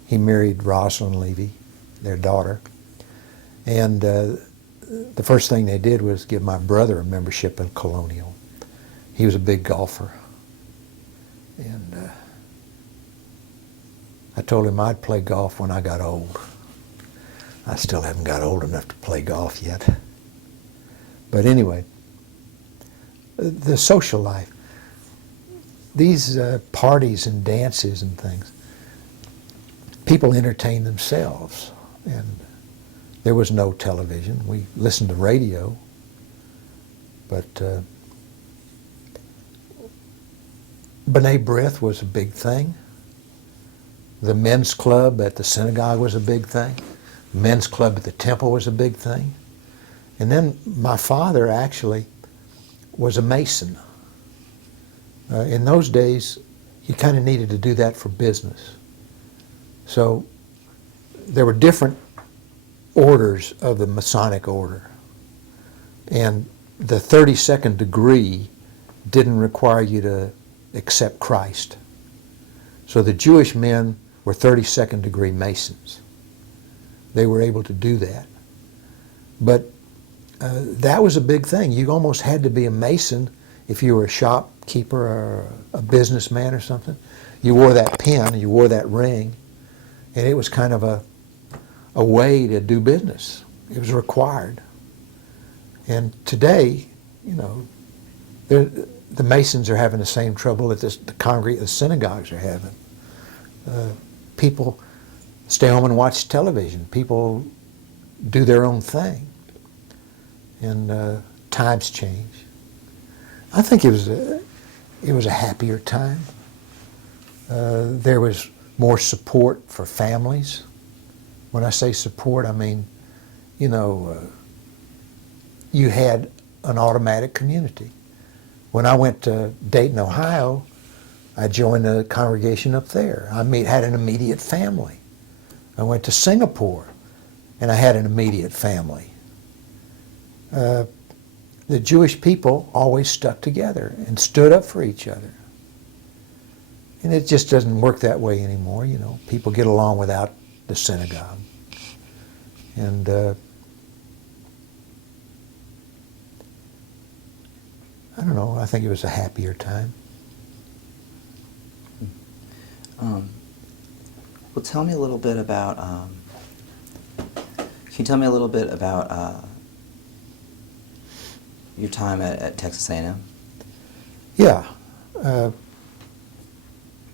he married Rosalind Levy, their daughter. And the first thing they did was give my brother a membership in Colonial. He was a big golfer. And I told him I'd play golf when I got old. I still haven't got old enough to play golf yet. But anyway, the social life, these parties and dances and things, people entertain themselves. And there was no television. We listened to radio. But B'nai B'rith was a big thing. The men's club at the synagogue was a big thing. The men's club at the temple was a big thing. And then my father actually was a mason. In those days, you kind of needed to do that for business. So there were different orders of the Masonic order. And the 32nd degree didn't require you to accept Christ. So the Jewish men were 32nd degree Masons. They were able to do that. But that was a big thing. You almost had to be a Mason if you were a shopkeeper or a businessman or something. You wore that pin, you wore that ring, and it was kind of a way to do business. It was required. And today, you know, the Masons are having the same trouble that the synagogues are having. People stay home and watch television. People do their own thing. And times change. I think it was a happier time. There was more support for families. When I say support, I mean, you know, you had an automatic community. When I went to Dayton, Ohio, I joined a congregation up there. I had an immediate family. I went to Singapore, and I had an immediate family. The Jewish people always stuck together and stood up for each other. And it just doesn't work that way anymore, you know. People get along without the synagogue. And I don't know, I think it was a happier time. Well, tell me a little bit about, can you tell me a little bit about your time at Texas A&M? Yeah.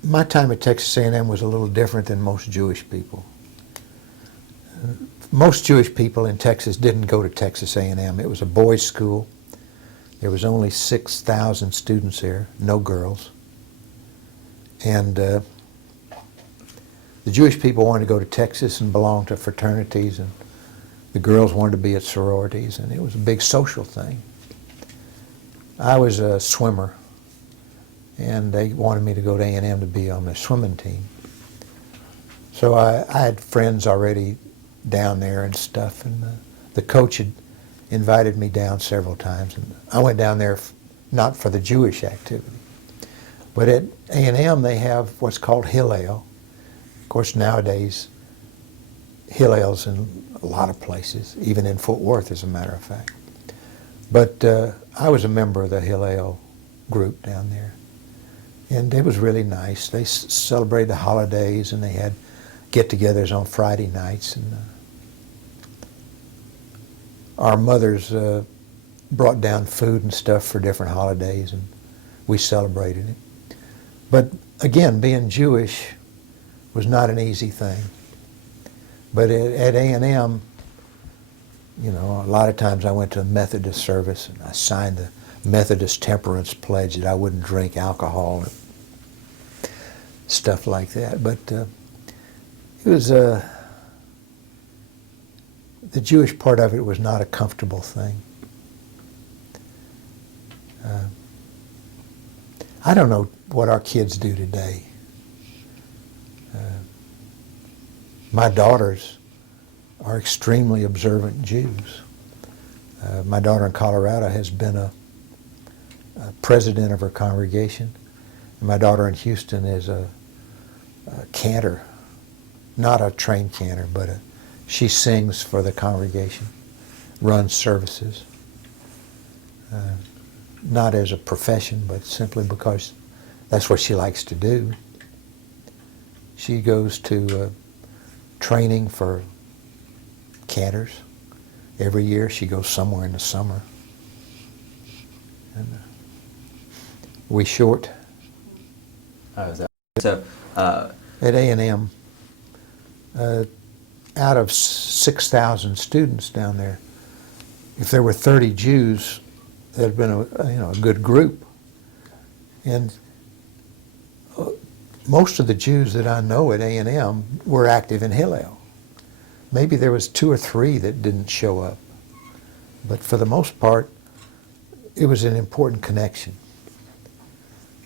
My time at Texas A&M was a little different than most Jewish people. Most Jewish people in Texas didn't go to Texas A&M. It was a boys' school. There was only 6,000 students there, no girls. And the Jewish people wanted to go to Texas and belong to fraternities, and the girls wanted to be at sororities, and it was a big social thing. I was a swimmer, and they wanted me to go to A&M to be on the swimming team. So I had friends already down there and stuff, and the coach had invited me down several times, and I went down there not for the Jewish activity. But at A&M they have what's called Hillel. Of course nowadays Hillel's in a lot of places, even in Fort Worth as a matter of fact. But I was a member of the Hillel group down there. And it was really nice. They celebrated the holidays, and they had get-togethers on Friday nights. And our mothers brought down food and stuff for different holidays, and we celebrated it. But again, being Jewish was not an easy thing. But at A&M, you know, a lot of times I went to a Methodist service, and I signed the Methodist temperance pledge that I wouldn't drink alcohol. stuff like that. But it was the Jewish part of it was not a comfortable thing. I don't know what our kids do today. My daughters are extremely observant Jews. My daughter in Colorado has been a president of her congregation. And my daughter in Houston is a cantor, not a trained cantor, but she sings for the congregation, runs services. Not as a profession, but simply because that's what she likes to do. She goes to training for cantors. Every year she goes somewhere in the summer. And we short. Oh, is that so? At A&M, out of 6,000 students down there, if there were 30 Jews, there'd been a good group. And most of the Jews that I know at A&M were active in Hillel. Maybe there was 2 or 3 that didn't show up. But for the most part, it was an important connection.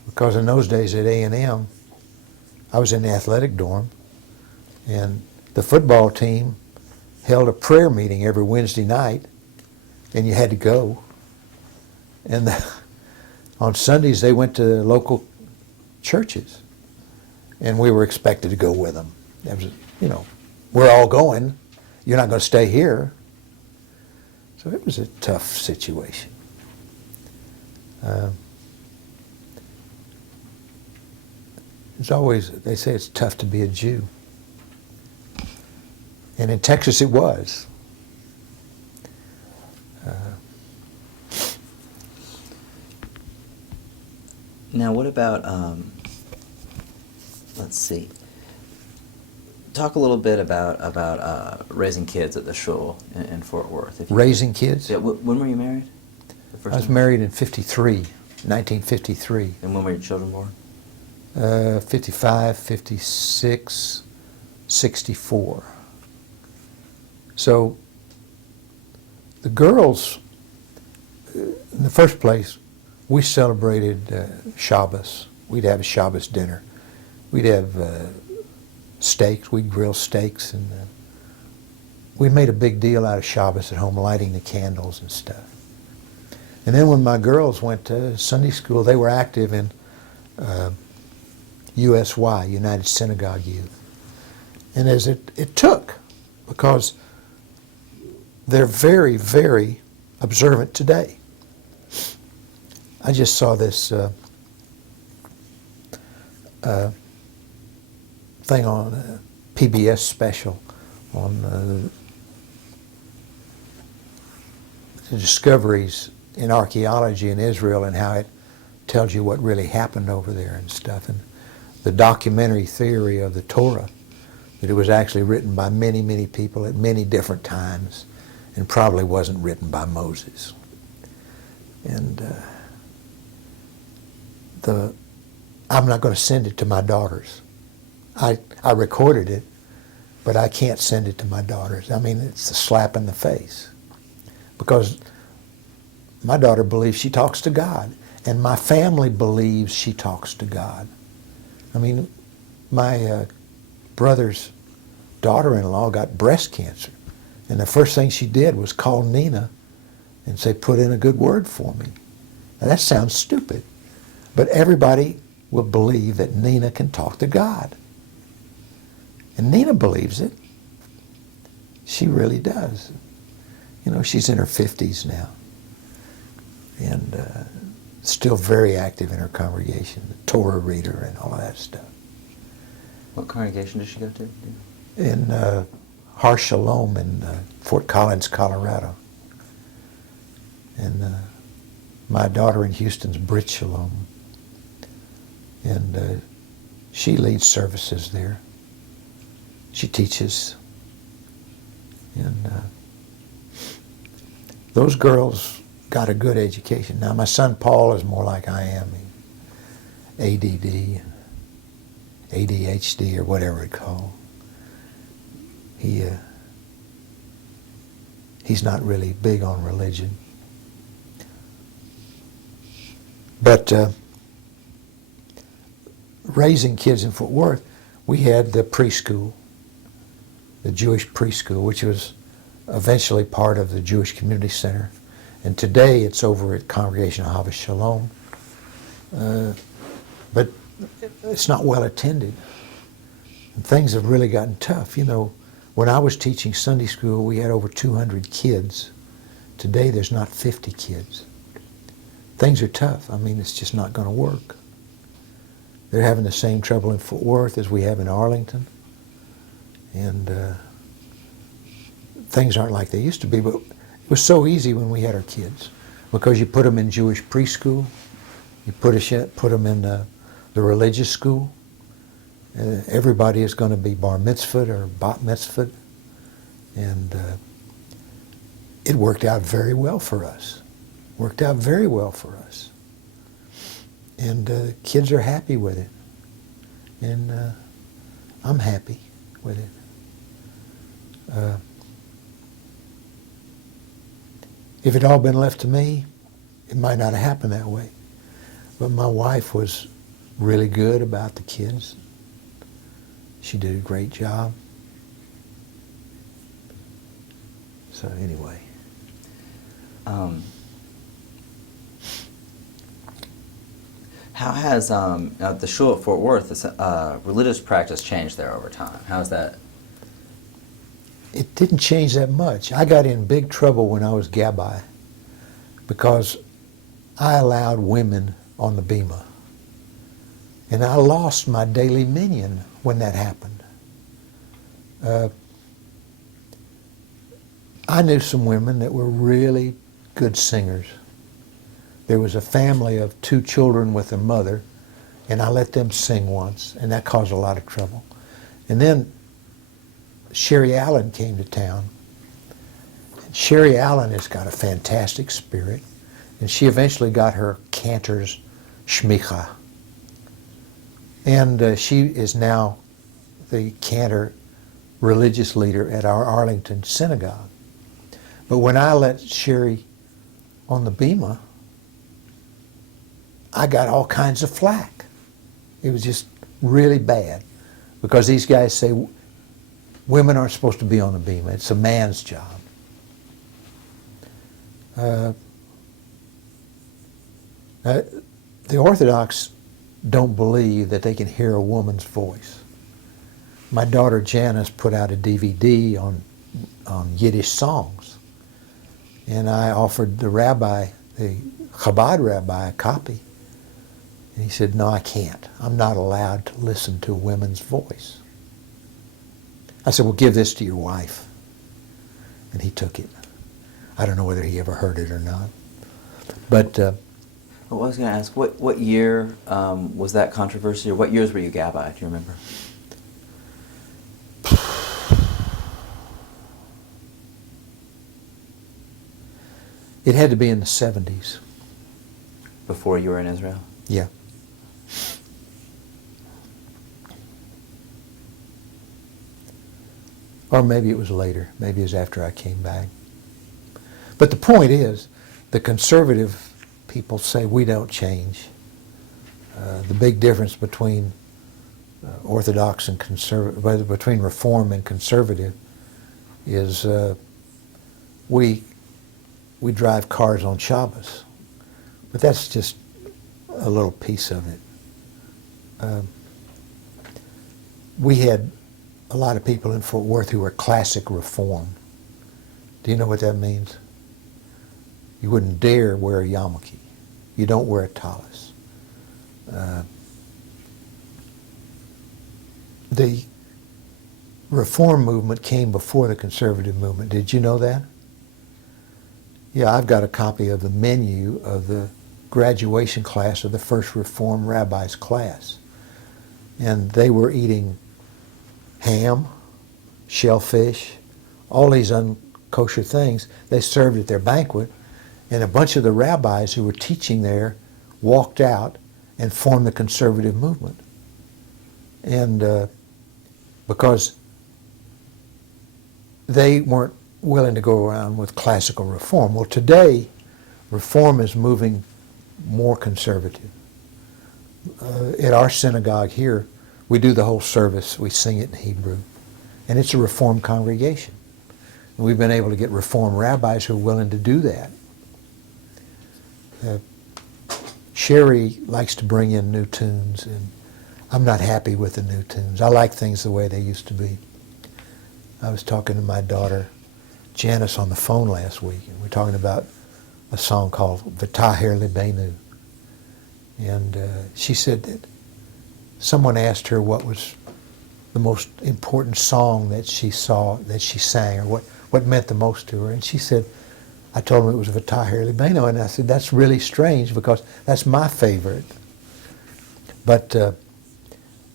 Because in those days at A&M, I was in the athletic dorm, and the football team held a prayer meeting every Wednesday night, and you had to go. And on Sundays, they went to local churches, and we were expected to go with them. It was, we're all going. You're not going to stay here. So it was a tough situation. It's always, they say it's tough to be a Jew. And in Texas it was. Now, what about, let's see, talk a little bit about raising kids at the shul in Fort Worth. If you Raising kids? Yeah, when were you married? The first I was time? married in 1953. And when were your children born? 55, 56, 64. So the girls, in the first place, we celebrated Shabbos. We'd have a Shabbos dinner. We'd have steaks. We'd grill steaks, and we made a big deal out of Shabbos at home, lighting the candles and stuff. And then when my girls went to Sunday school, they were active in USY, United Synagogue Youth. And as it took, because they're very, very observant today. I just saw this thing on a PBS special on the discoveries in archaeology in Israel and how it tells you what really happened over there and stuff. And the documentary theory of the Torah, that it was actually written by many, many people at many different times and probably wasn't written by Moses. And I'm not going to send it to my daughters. I recorded it, but I can't send it to my daughters. I mean, it's a slap in the face. Because my daughter believes she talks to God, and my family believes she talks to God. I mean, my brother's daughter-in-law got breast cancer, and the first thing she did was call Nina and say, put in a good word for me. Now that sounds stupid, but everybody will believe that Nina can talk to God. And Nina believes it. She really does. She's in her 50s now, and still very active in her congregation, a Torah reader and all of that stuff. What congregation did she go to? In Har Shalom in Fort Collins, Colorado. And my daughter in Houston's Brit Shalom. And she leads services there. She teaches. And those girls got a good education. Now, my son Paul is more like I am, ADD. ADHD or whatever it's called. He's not really big on religion. But raising kids in Fort Worth, we had the preschool, the Jewish preschool, which was eventually part of the Jewish Community Center. And today it's over at Congregation of Havas Shalom. But it's not well attended. And things have really gotten tough. You know, when I was teaching Sunday school, we had over 200 kids. Today there's not 50 kids. Things are tough. I mean, it's just not going to work. They're having the same trouble in Fort Worth as we have in Arlington. And things aren't like they used to be, but it was so easy when we had our kids because you put them in Jewish preschool, you put them in the religious school. Everybody is going to be bar mitzvahed or bat mitzvahed. And it worked out very well for us. Worked out very well for us. And kids are happy with it. And I'm happy with it. If it had all been left to me, it might not have happened that way. But my wife was really good about the kids. She did a great job. So anyway. How has the shul at Fort Worth, religious practice changed there over time? How's that? It didn't change that much. I got in big trouble when I was Gabbai because I allowed women on the bima. And I lost my daily minyan when that happened. I knew some women that were really good singers. There was a family of 2 children with a mother, and I let them sing once, and that caused a lot of trouble. And then Sherry Allen came to town. And Sherry Allen has got a fantastic spirit, and she eventually got her cantor's shmicha. And she is now the cantor religious leader at our Arlington synagogue. But when I let Sherry on the bima, I got all kinds of flack. It was just really bad because these guys say women aren't supposed to be on the bima. It's a man's job. The Orthodox don't believe that they can hear a woman's voice. My daughter Janice put out a DVD on Yiddish songs, and I offered the rabbi, the Chabad rabbi, a copy. And he said, no, I can't. I'm not allowed to listen to a woman's voice. I said, well, give this to your wife. And he took it. I don't know whether he ever heard it or not. But Well, I was going to ask, what year was that controversy, or what years were you Gabbai? Do you remember? it had to be in the 70s. Before you were in Israel? Yeah. Or maybe it was later. Maybe it was after I came back. But the point is, the conservative people say we don't change. The big difference between Orthodox and conservative, between Reform and conservative, is we drive cars on Shabbos. But that's just a little piece of it. We had a lot of people in Fort Worth who were classic Reform. Do you know what that means? You wouldn't dare wear a yarmulke. You don't wear a tallis. The Reform movement came before the conservative movement. Did you know that? Yeah, I've got a copy of the menu of the graduation class of the first Reform rabbi's class. And they were eating ham, shellfish, all these unkosher things they served at their banquet. And a bunch of the rabbis who were teaching there walked out and formed the conservative movement. And because they weren't willing to go around with classical reform. Well, today, reform is moving more conservative. At our synagogue here, we do the whole service, we sing it in Hebrew, and it's a reform congregation. And we've been able to get reform rabbis who are willing to do that. Sherry likes to bring in new tunes, and I'm not happy with the new tunes. I like things the way they used to be. I was talking to my daughter Janice on the phone last week, and we're talking about a song called V'taher Libenu. And she said that someone asked her what was the most important song that she sang, or what meant the most to her. And she said, I told them it was V'taher Libenu, and I said, that's really strange because that's my favorite. But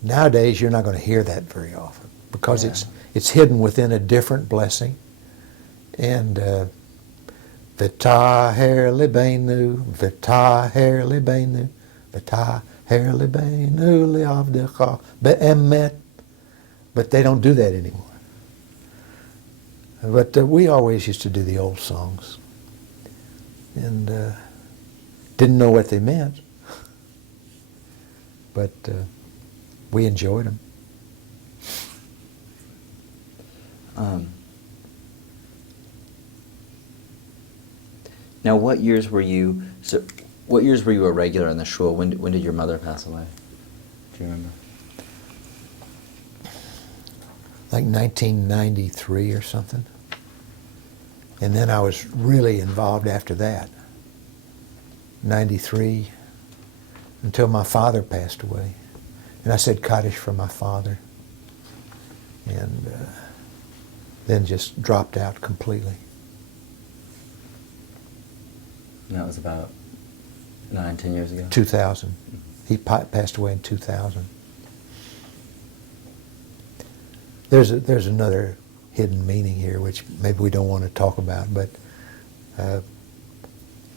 nowadays you're not going to hear that very often because it's hidden within a different blessing. And V'taher Libenu, V'taher Libenu, V'taher Libenu li'avdecha be'emet. But they don't do that anymore. But we always used to do the old songs. And didn't know what they meant. But we enjoyed them. Now, what years were you a regular in the shul? When did your mother pass away? Do you remember? Like 1993 or something. And then I was really involved after that. 93 until my father passed away. And I said Kaddish for my father. And then just dropped out completely. And that was about 9-10 years ago? 2000. He passed away in 2000. There's another hidden meaning here, which maybe we don't want to talk about, but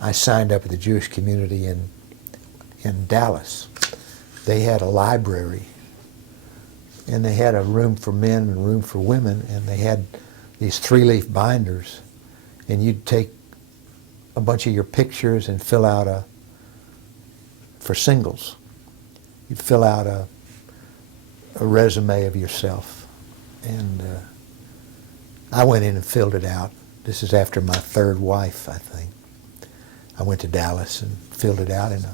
I signed up with the Jewish community in Dallas. They had a library, and they had a room for men and a room for women, and they had these 3-leaf binders, and you'd take a bunch of your pictures and fill out for singles, you'd fill out a resume of yourself. And I went in and filled it out. This is after my third wife, I think. I went to Dallas and filled it out, and I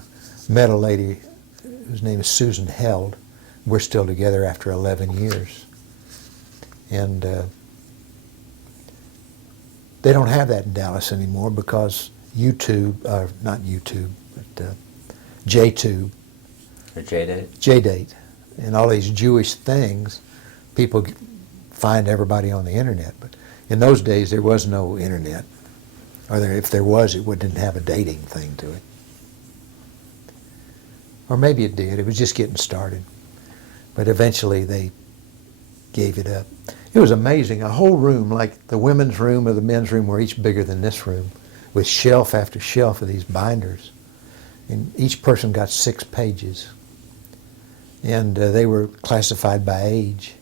met a lady whose name is Susan Held. We're still together after 11 years. And they don't have that in Dallas anymore because YouTube, not YouTube, but JTube. Or JDate? JDate. And all these Jewish things, people find everybody on the internet. But in those days, there was no internet. Or if there was, it didn't have a dating thing to it. Or maybe it did. It was just getting started. But eventually, they gave it up. It was amazing. A whole room, like the women's room or the men's room, were each bigger than this room, with shelf after shelf of these binders. And each person got 6 pages. And they were classified by age.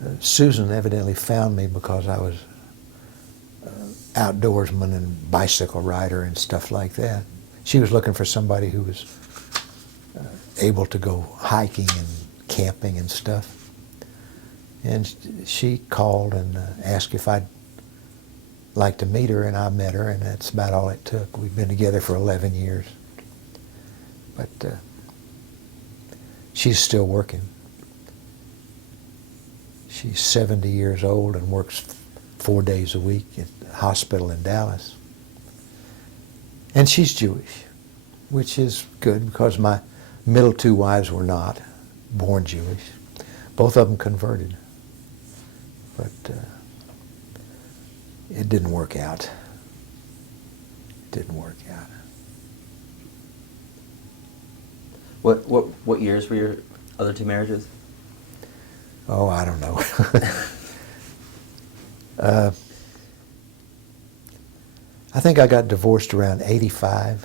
And Susan evidently found me because I was outdoorsman and bicycle rider and stuff like that. She was looking for somebody who was able to go hiking and camping and stuff. And she called and asked if I'd like to meet her, and I met her, and that's about all it took. We've been together for 11 years. But she's still working. She's 70 years old and works 4 days a week at the hospital in Dallas. And she's Jewish, which is good because my middle 2 wives were not born Jewish. Both of them converted. But it didn't work out. It didn't work out. What years were your other 2 marriages? Oh, I don't know. I think I got divorced around 85.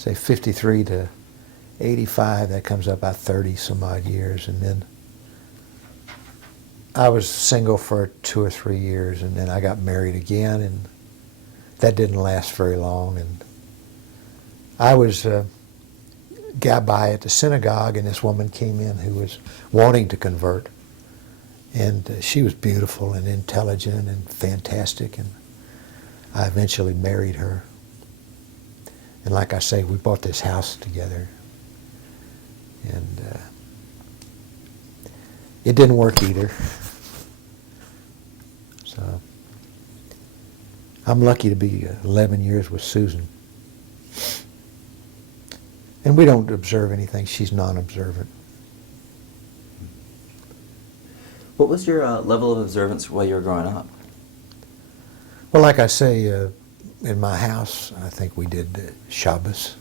say 53 to 85, that comes up about 30 some odd years. And then I was single for 2 or 3 years, and then I got married again, and that didn't last very long. And I was got by at the synagogue, and this woman came in who was wanting to convert. And she was beautiful and intelligent and fantastic, and I eventually married her. And like I say, we bought this house together. And it didn't work either. So I'm lucky to be 11 years with Susan. And we don't observe anything. She's non-observant. What was your level of observance while you were growing up? Well, like I say, in my house, I think we did Shabbos.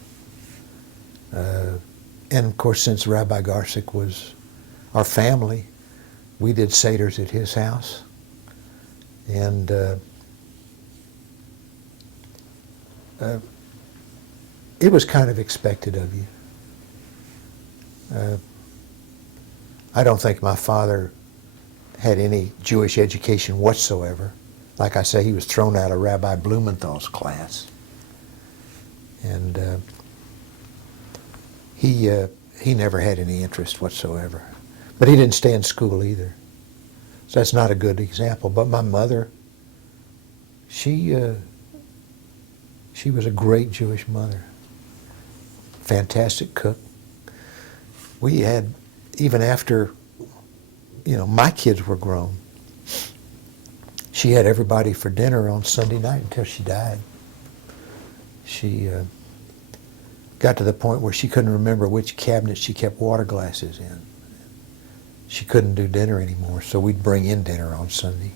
And of course, since Rabbi Garsick was our family, we did Seders at his house. And it was kind of expected of you. I don't think my father had any Jewish education whatsoever. Like I say, he was thrown out of Rabbi Blumenthal's class. And he never had any interest whatsoever. But he didn't stay in school either. So that's not a good example. But my mother, she was a great Jewish mother. Fantastic cook. We had, even after, my kids were grown, she had everybody for dinner on Sunday night until she died. She got to the point where she couldn't remember which cabinet she kept water glasses in. She couldn't do dinner anymore, so we'd bring in dinner on Sunday.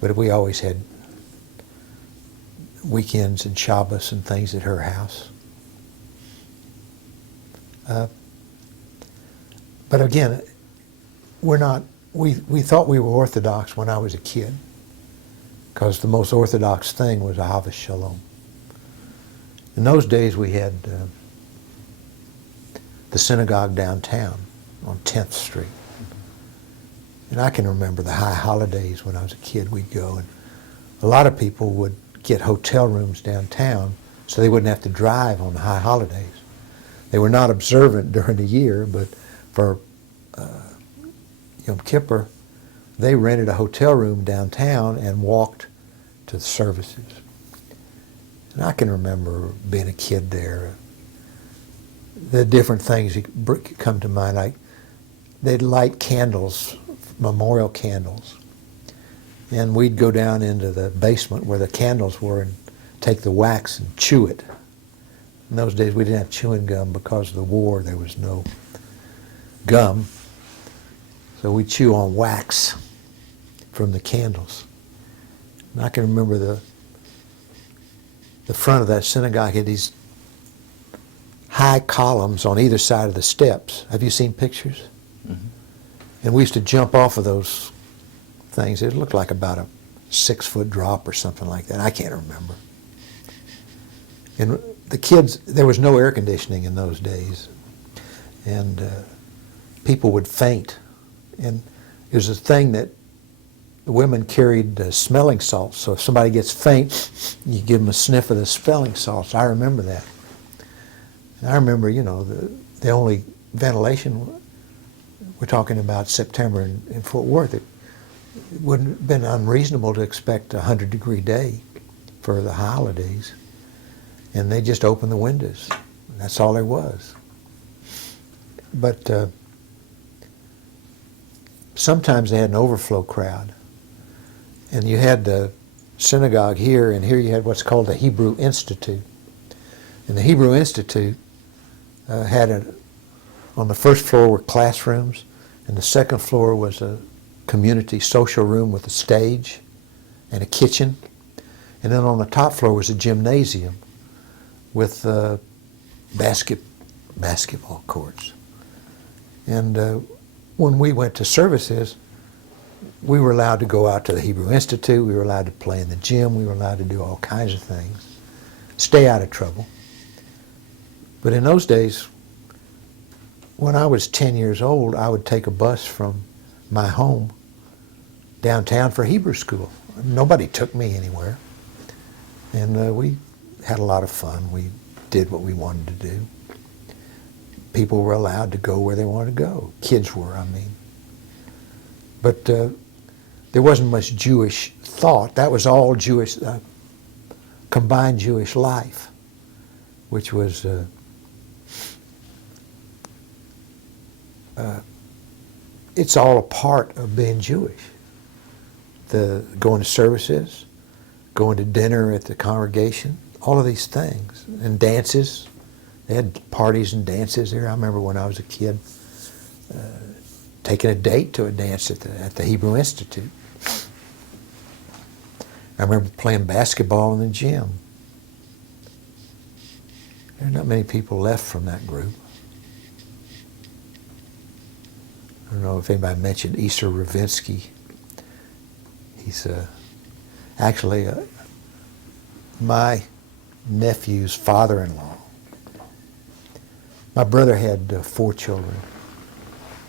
But we always had weekends and Shabbos and things at her house. But again, we thought we were Orthodox when I was a kid, because the most Orthodox thing was Ahavas Shalom. In those days, we had the synagogue downtown on 10th Street. And I can remember the high holidays when I was a kid, we'd go, and a lot of people would get hotel rooms downtown so they wouldn't have to drive on the high holidays. They were not observant during the year, but for Yom Kippur, they rented a hotel room downtown and walked to the services. And I can remember being a kid there. The different things that come to mind, like they'd light candles, memorial candles, and we'd go down into the basement where the candles were and take the wax and chew it. In those days, we didn't have chewing gum because of the war. There was no gum. So we chew on wax from the candles. And I can remember the front of that synagogue had these high columns on either side of the steps. Have you seen pictures? Mm-hmm. And we used to jump off of those things. It looked like about a 6-foot drop or something like that. I can't remember. And the kids, there was no air conditioning in those days. And people would faint. And it was a thing that the women carried smelling salts. So if somebody gets faint, you give them a sniff of the smelling salts. I remember that. And I remember, the only ventilation, we're talking about September in Fort Worth, it wouldn't have been unreasonable to expect a 100-degree day for the holidays. And they just opened the windows. That's all there was. But sometimes they had an overflow crowd. And you had the synagogue here, and here you had what's called the Hebrew Institute. And the Hebrew Institute on the first floor were classrooms, and the second floor was a community social room with a stage and a kitchen. And then on the top floor was a gymnasium with basketball courts. And when we went to services, we were allowed to go out to the Hebrew Institute, we were allowed to play in the gym, we were allowed to do all kinds of things, stay out of trouble. But in those days, when I was 10 years old, I would take a bus from my home downtown for Hebrew school. Nobody took me anywhere. And we had a lot of fun. We did what we wanted to do. People were allowed to go where they wanted to go. Kids were, I mean. But there wasn't much Jewish thought. That was all Jewish, combined Jewish life, which was it's all a part of being Jewish. The going to services, going to dinner at the congregation, all of these things, and dances. They had parties and dances there. I remember when I was a kid taking a date to a dance at the Hebrew Institute. I remember playing basketball in the gym. There are not many people left from that group. I don't know if anybody mentioned Easter Ravinsky. He's actually my nephew's father-in-law. My brother had 4 children,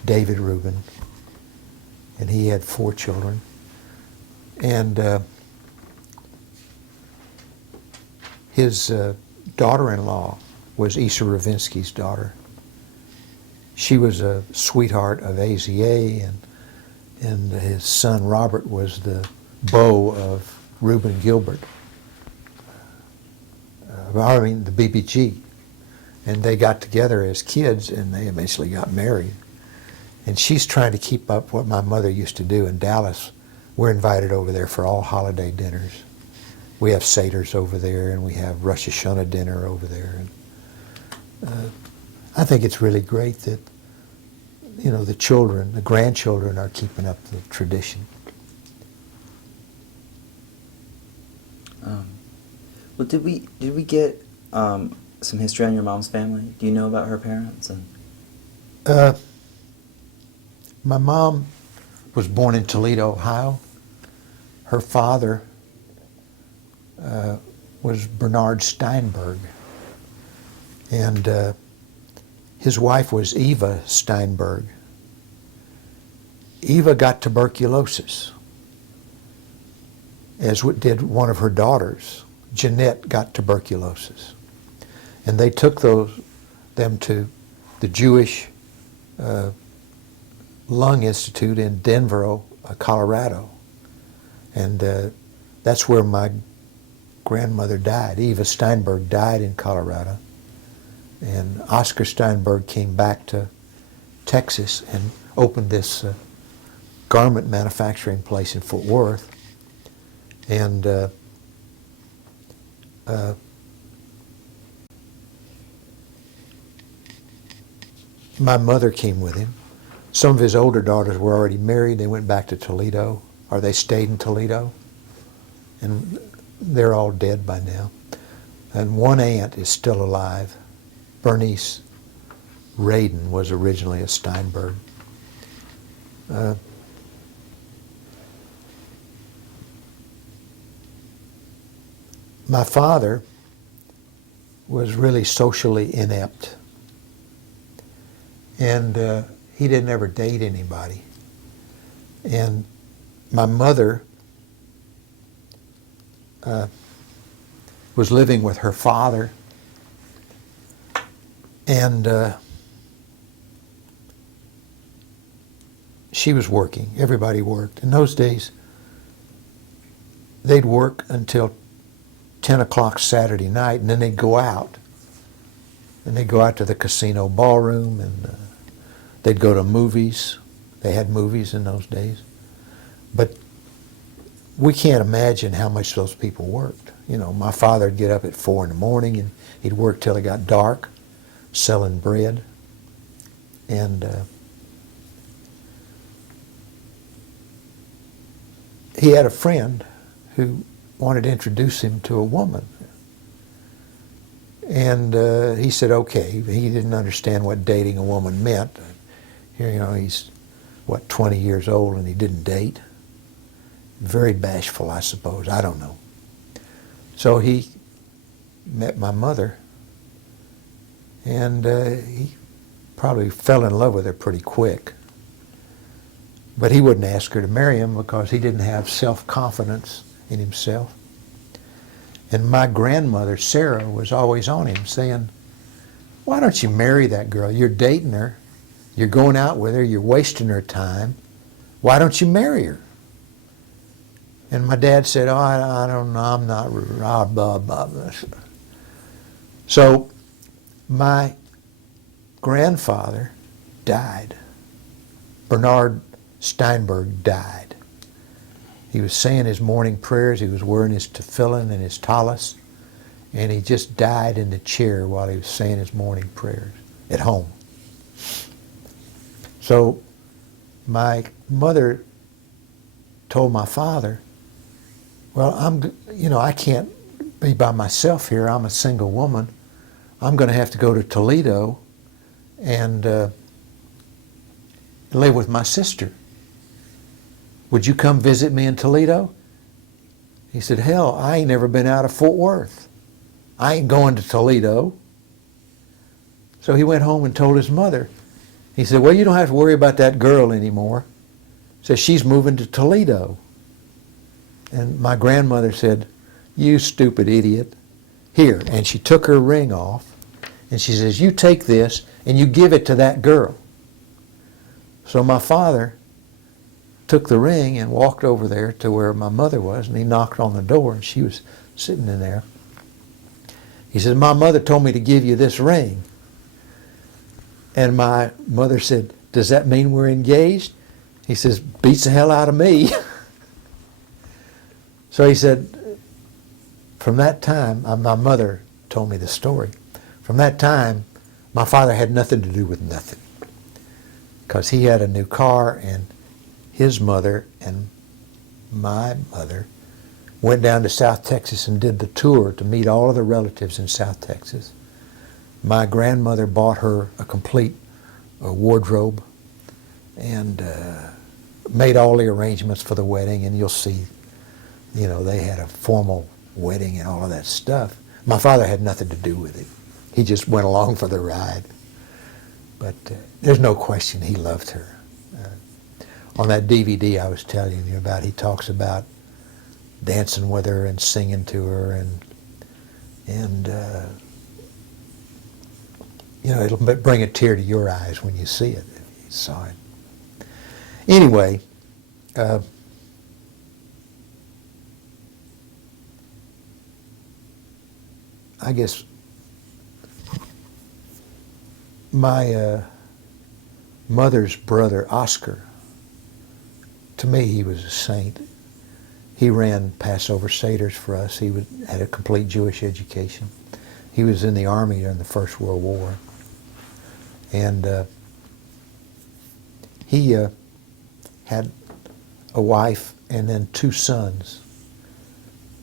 David Rubin, and he had 4 children. And his daughter-in-law was Issa Ravinsky's daughter. She was a sweetheart of AZA, and his son Robert was the beau of Reuben Gilbert. I mean, the BBG. And they got together as kids, and they eventually got married. And she's trying to keep up what my mother used to do in Dallas. We're invited over there for all holiday dinners. We have Seder's over there, and we have Rosh Hashanah dinner over there. And I think it's really great that, you know, the children, the grandchildren are keeping up the tradition. Well, did we get some history on your mom's family? Do you know about her parents? And My mom was born in Toledo, Ohio. Her father was Bernard Steinberg, and his wife was Eva Steinberg. Eva got tuberculosis, as did one of her daughters. Jeanette got tuberculosis. And they took them to the Jewish Lung Institute in Denver, Colorado. And that's where my grandmother died. Eva Steinberg died in Colorado. And Oscar Steinberg came back to Texas and opened this garment manufacturing place in Fort Worth. And my mother came with him. Some of his older daughters were already married. They went back to Toledo, or they stayed in Toledo. And they're all dead by now. And one aunt is still alive. Bernice Radin was originally a Steinberg. My father was really socially inept. And he didn't ever date anybody. And my mother was living with her father, and she was working. Everybody worked. In those days, they'd work until 10 o'clock Saturday night, and then they'd go out. And they'd go out to the casino ballroom, and they'd go to movies. They had movies in those days. But we can't imagine how much those people worked. You know, my father would get up at 4 in the morning, and he'd work till it got dark, selling bread. And he had a friend who wanted to introduce him to a woman. And he said, okay. He didn't understand what dating a woman meant. Here, you know, he's, 20 years old, and he didn't date. Very bashful, I suppose. I don't know. So he met my mother, And he probably fell in love with her pretty quick. But he wouldn't ask her to marry him because he didn't have self-confidence in himself. And my grandmother, Sarah, was always on him saying, why don't you marry that girl? You're dating her. You're going out with her. You're wasting her time. Why don't you marry her? And my dad said, oh, I don't know. I'm not, blah, blah, blah. So my grandfather died. Bernard Steinberg died. He was saying his morning prayers. He was wearing his tefillin and his tallis. And he just died in the chair while he was saying his morning prayers at home. So my mother told my father, well, I can't be by myself here. I'm a single woman. I'm going to have to go to Toledo and live with my sister. Would you come visit me in Toledo? He said, hell, I ain't never been out of Fort Worth. I ain't going to Toledo. So he went home and told his mother. He said, well, you don't have to worry about that girl anymore. Says she's moving to Toledo. And my grandmother said, you stupid idiot. Here. And she took her ring off. And she says, you take this and you give it to that girl. So my father took the ring and walked over there to where my mother was, and he knocked on the door, and she was sitting in there. He said, my mother told me to give you this ring. And my mother said, does that mean we're engaged? He says, beats the hell out of me. So he said, from that time, my mother told me the story. From that time, my father had nothing to do with nothing. Because he had a new car, and his mother and my mother went down to South Texas and did the tour to meet all of the relatives in South Texas. My grandmother bought her a complete wardrobe and made all the arrangements for the wedding, and you'll see, they had a formal wedding and all of that stuff. My father had nothing to do with it. He just went along for the ride. But there's no question he loved her. On that DVD I was telling you about, he talks about dancing with her and singing to her, and it'll bring a tear to your eyes when you see it, if you saw it. Anyway, I guess my mother's brother, Oscar, to me he was a saint. He ran Passover Seders for us. He had a complete Jewish education. He was in the Army during the First World War. And he had a wife and then 2 sons.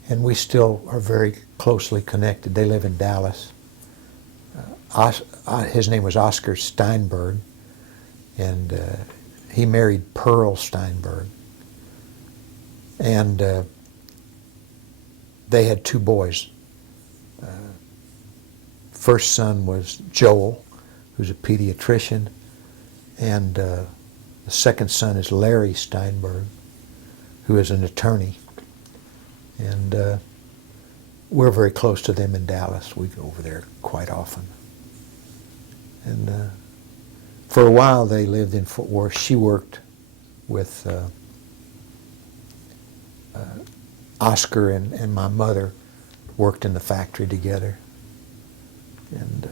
And we still are very closely connected. They live in Dallas. His name was Oscar Steinberg, and he married Pearl Steinberg. And they had 2 boys. First son was Joel, who's a pediatrician, and the second son is Larry Steinberg, who is an attorney. And we're very close to them in Dallas. We go over there quite often. And for a while they lived in Fort Worth. She worked with Oscar, and my mother worked in the factory together. And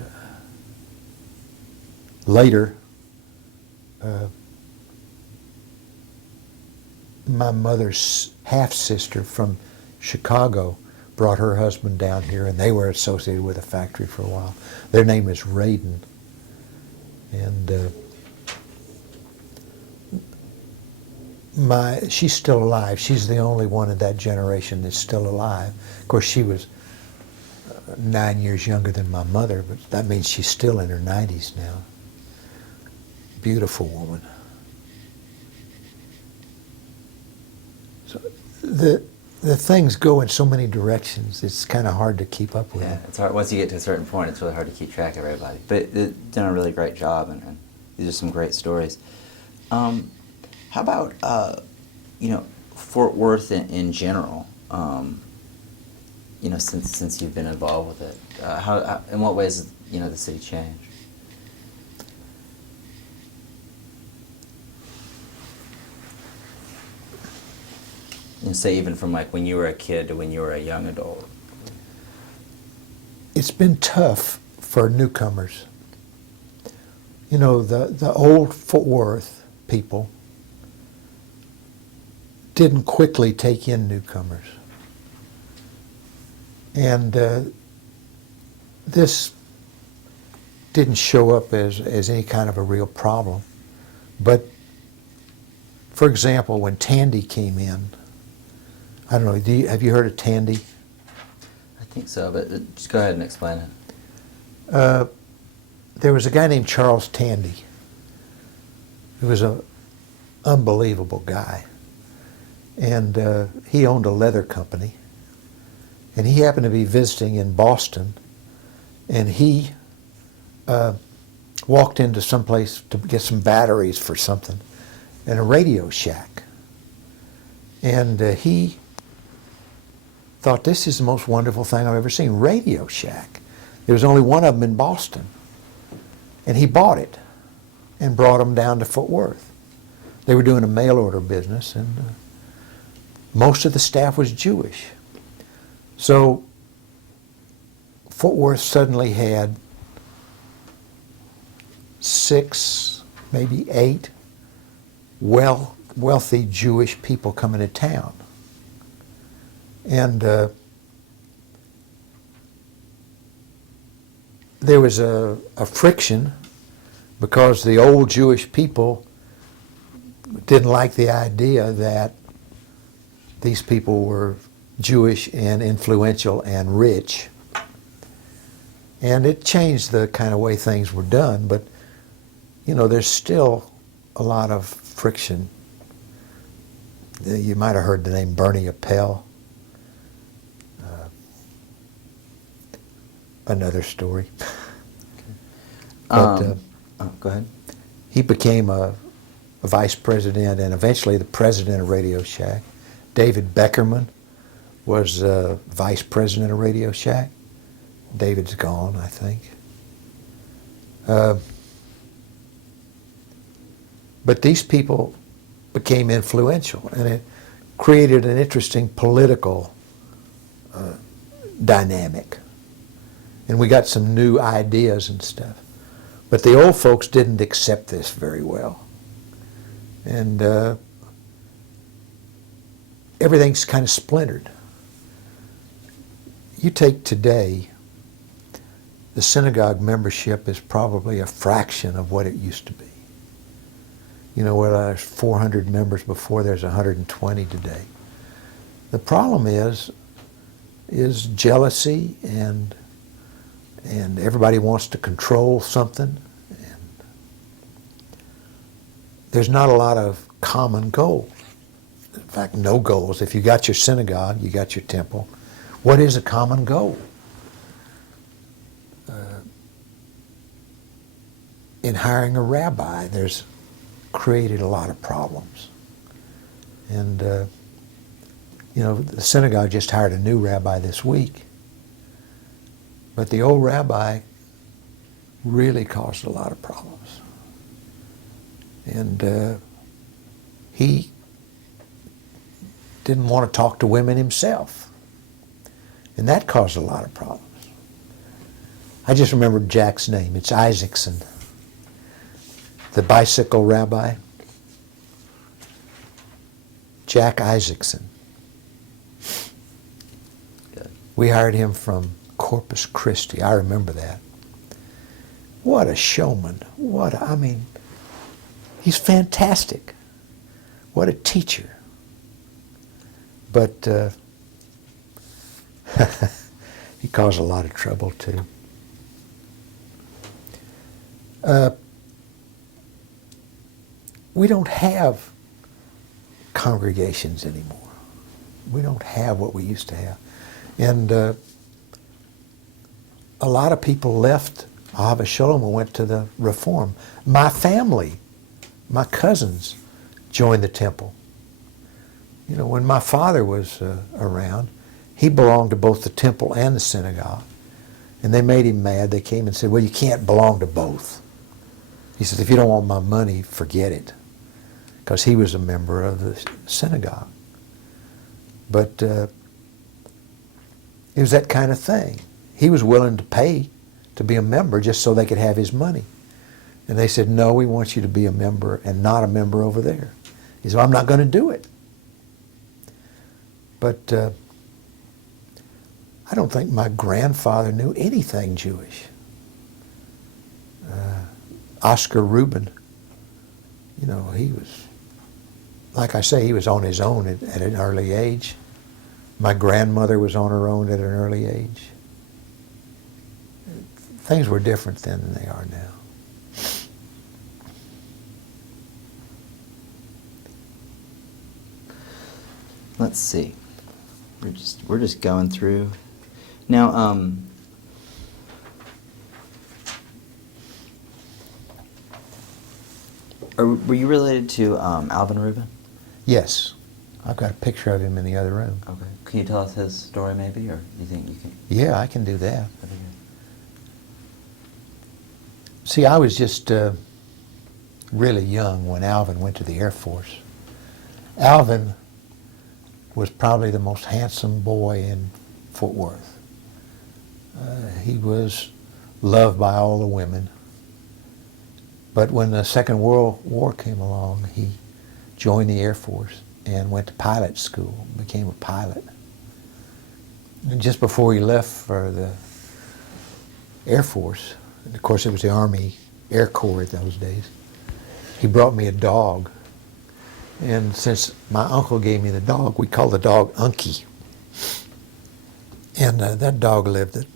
later, my mother's half-sister from Chicago brought her husband down here, and they were associated with the factory for a while. Their name is Radin. And she's still alive. She's the only one of that generation that's still alive. Of course, she was 9 years younger than my mother, but that means she's still in her 90s now. Beautiful woman. So the things go in so many directions. It's kind of hard to keep up with. Yeah, it's hard. Once you get to a certain point, it's really hard to keep track of everybody. But you've done a really great job, and these are some great stories. How about Fort Worth in general? Since you've been involved with it, how in what ways the city changed? Say even from like when you were a kid to when you were a young adult. It's been tough for newcomers. The old Fort Worth people didn't quickly take in newcomers. And this didn't show up as any kind of a real problem. But, for example, when Tandy came in, I don't know, have you heard of Tandy? I think so, but just go ahead and explain it. There was a guy named Charles Tandy who was an unbelievable guy. And he owned a leather company. And he happened to be visiting in Boston. And he walked into some place to get some batteries for something in a Radio Shack. And he thought, this is the most wonderful thing I've ever seen, Radio Shack. There was only one of them in Boston. And he bought it and brought them down to Fort Worth. They were doing a mail order business, and most of the staff was Jewish. So Fort Worth suddenly had 6, maybe 8 wealthy Jewish people coming to town. And there was a friction because the old Jewish people didn't like the idea that these people were Jewish and influential and rich. And it changed the kind of way things were done, but there's still a lot of friction. You might have heard the name Bernie Appel. Another story. But, go ahead. He became a vice president and eventually the president of Radio Shack. David Beckerman was vice president of Radio Shack. David's gone, I think. But these people became influential, and it created an interesting political dynamic. And we got some new ideas and stuff. But the old folks didn't accept this very well. And everything's kind of splintered. You take today, the synagogue membership is probably a fraction of what it used to be. Where there's 400 members before, there's 120 today. The problem is jealousy, and everybody wants to control something. And there's not a lot of common goals. In fact, no goals. If you got your synagogue, you got your temple. What is a common goal? In hiring a rabbi, there's created a lot of problems. And, the synagogue just hired a new rabbi this week. But the old rabbi really caused a lot of problems. And he didn't want to talk to women himself. And that caused a lot of problems. I just remembered Jack's name. It's Isaacson, the bicycle rabbi. Jack Isaacson. Good. We hired him from Corpus Christi. I remember that. What a showman. He's fantastic. What a teacher. But he caused a lot of trouble too. We don't have congregations anymore. we don't have what we used to have. And a lot of people left Ahava Shalom and went to the Reform. My family, my cousins, joined the temple. You know, when my father was around, he belonged to both the temple and the synagogue. And they made him mad. They came and said, well, you can't belong to both. He says, if you don't want my money, forget it. Because he was a member of the synagogue. But it was that kind of thing. He was willing to pay to be a member just so they could have his money. And they said, no, we want you to be a member and not a member over there. He said, well, I'm not going to do it. But I don't think my grandfather knew anything Jewish. Oscar Rubin, you know, he was, like I say, he was on his own at an early age. My grandmother was on her own at an early age. Things were different then than they are now. Let's see. We're just going through. Now, were you related to Alvin Rubin? Yes. I've got a picture of him in the other room. Okay. Can you tell us his story maybe, or do you think you can? Yeah, I can do that. That'd be good. See, I was just really young when Alvin went to the Air Force. Alvin was probably the most handsome boy in Fort Worth. He was loved by all the women. But when the Second World War came along, he joined the Air Force and went to pilot school, became a pilot. And just before he left for the Air Force, and of course it was the Army Air Corps in those days, he brought me a dog. And since my uncle gave me the dog, we called the dog Unky. And that dog lived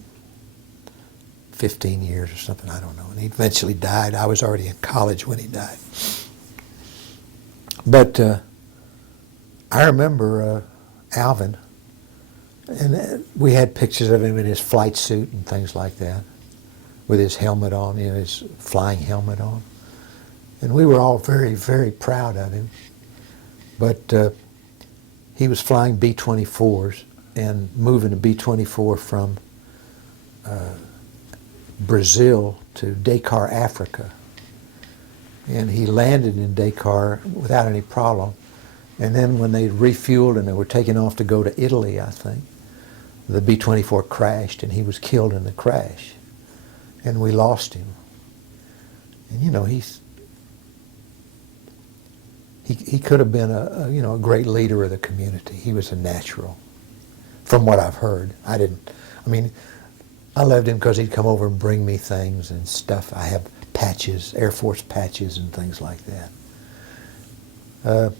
15 years or something, I don't know. And he eventually died. I was already in college when he died. But I remember Alvin, and we had pictures of him in his flight suit and things like that, with his helmet on, you know, his flying helmet on. And we were all very, very proud of him. But he was flying B-24s and moving a B-24 from Brazil to Dakar, Africa. And he landed in Dakar without any problem. And then when they refueled and they were taking off to go to Italy, I think, the B-24 crashed and he was killed in the crash. And we lost him. And you know, he could have been a great leader of the community. He was a natural, from what I've heard. I loved him because he'd come over and bring me things and stuff. I have patches, Air Force patches and things like that.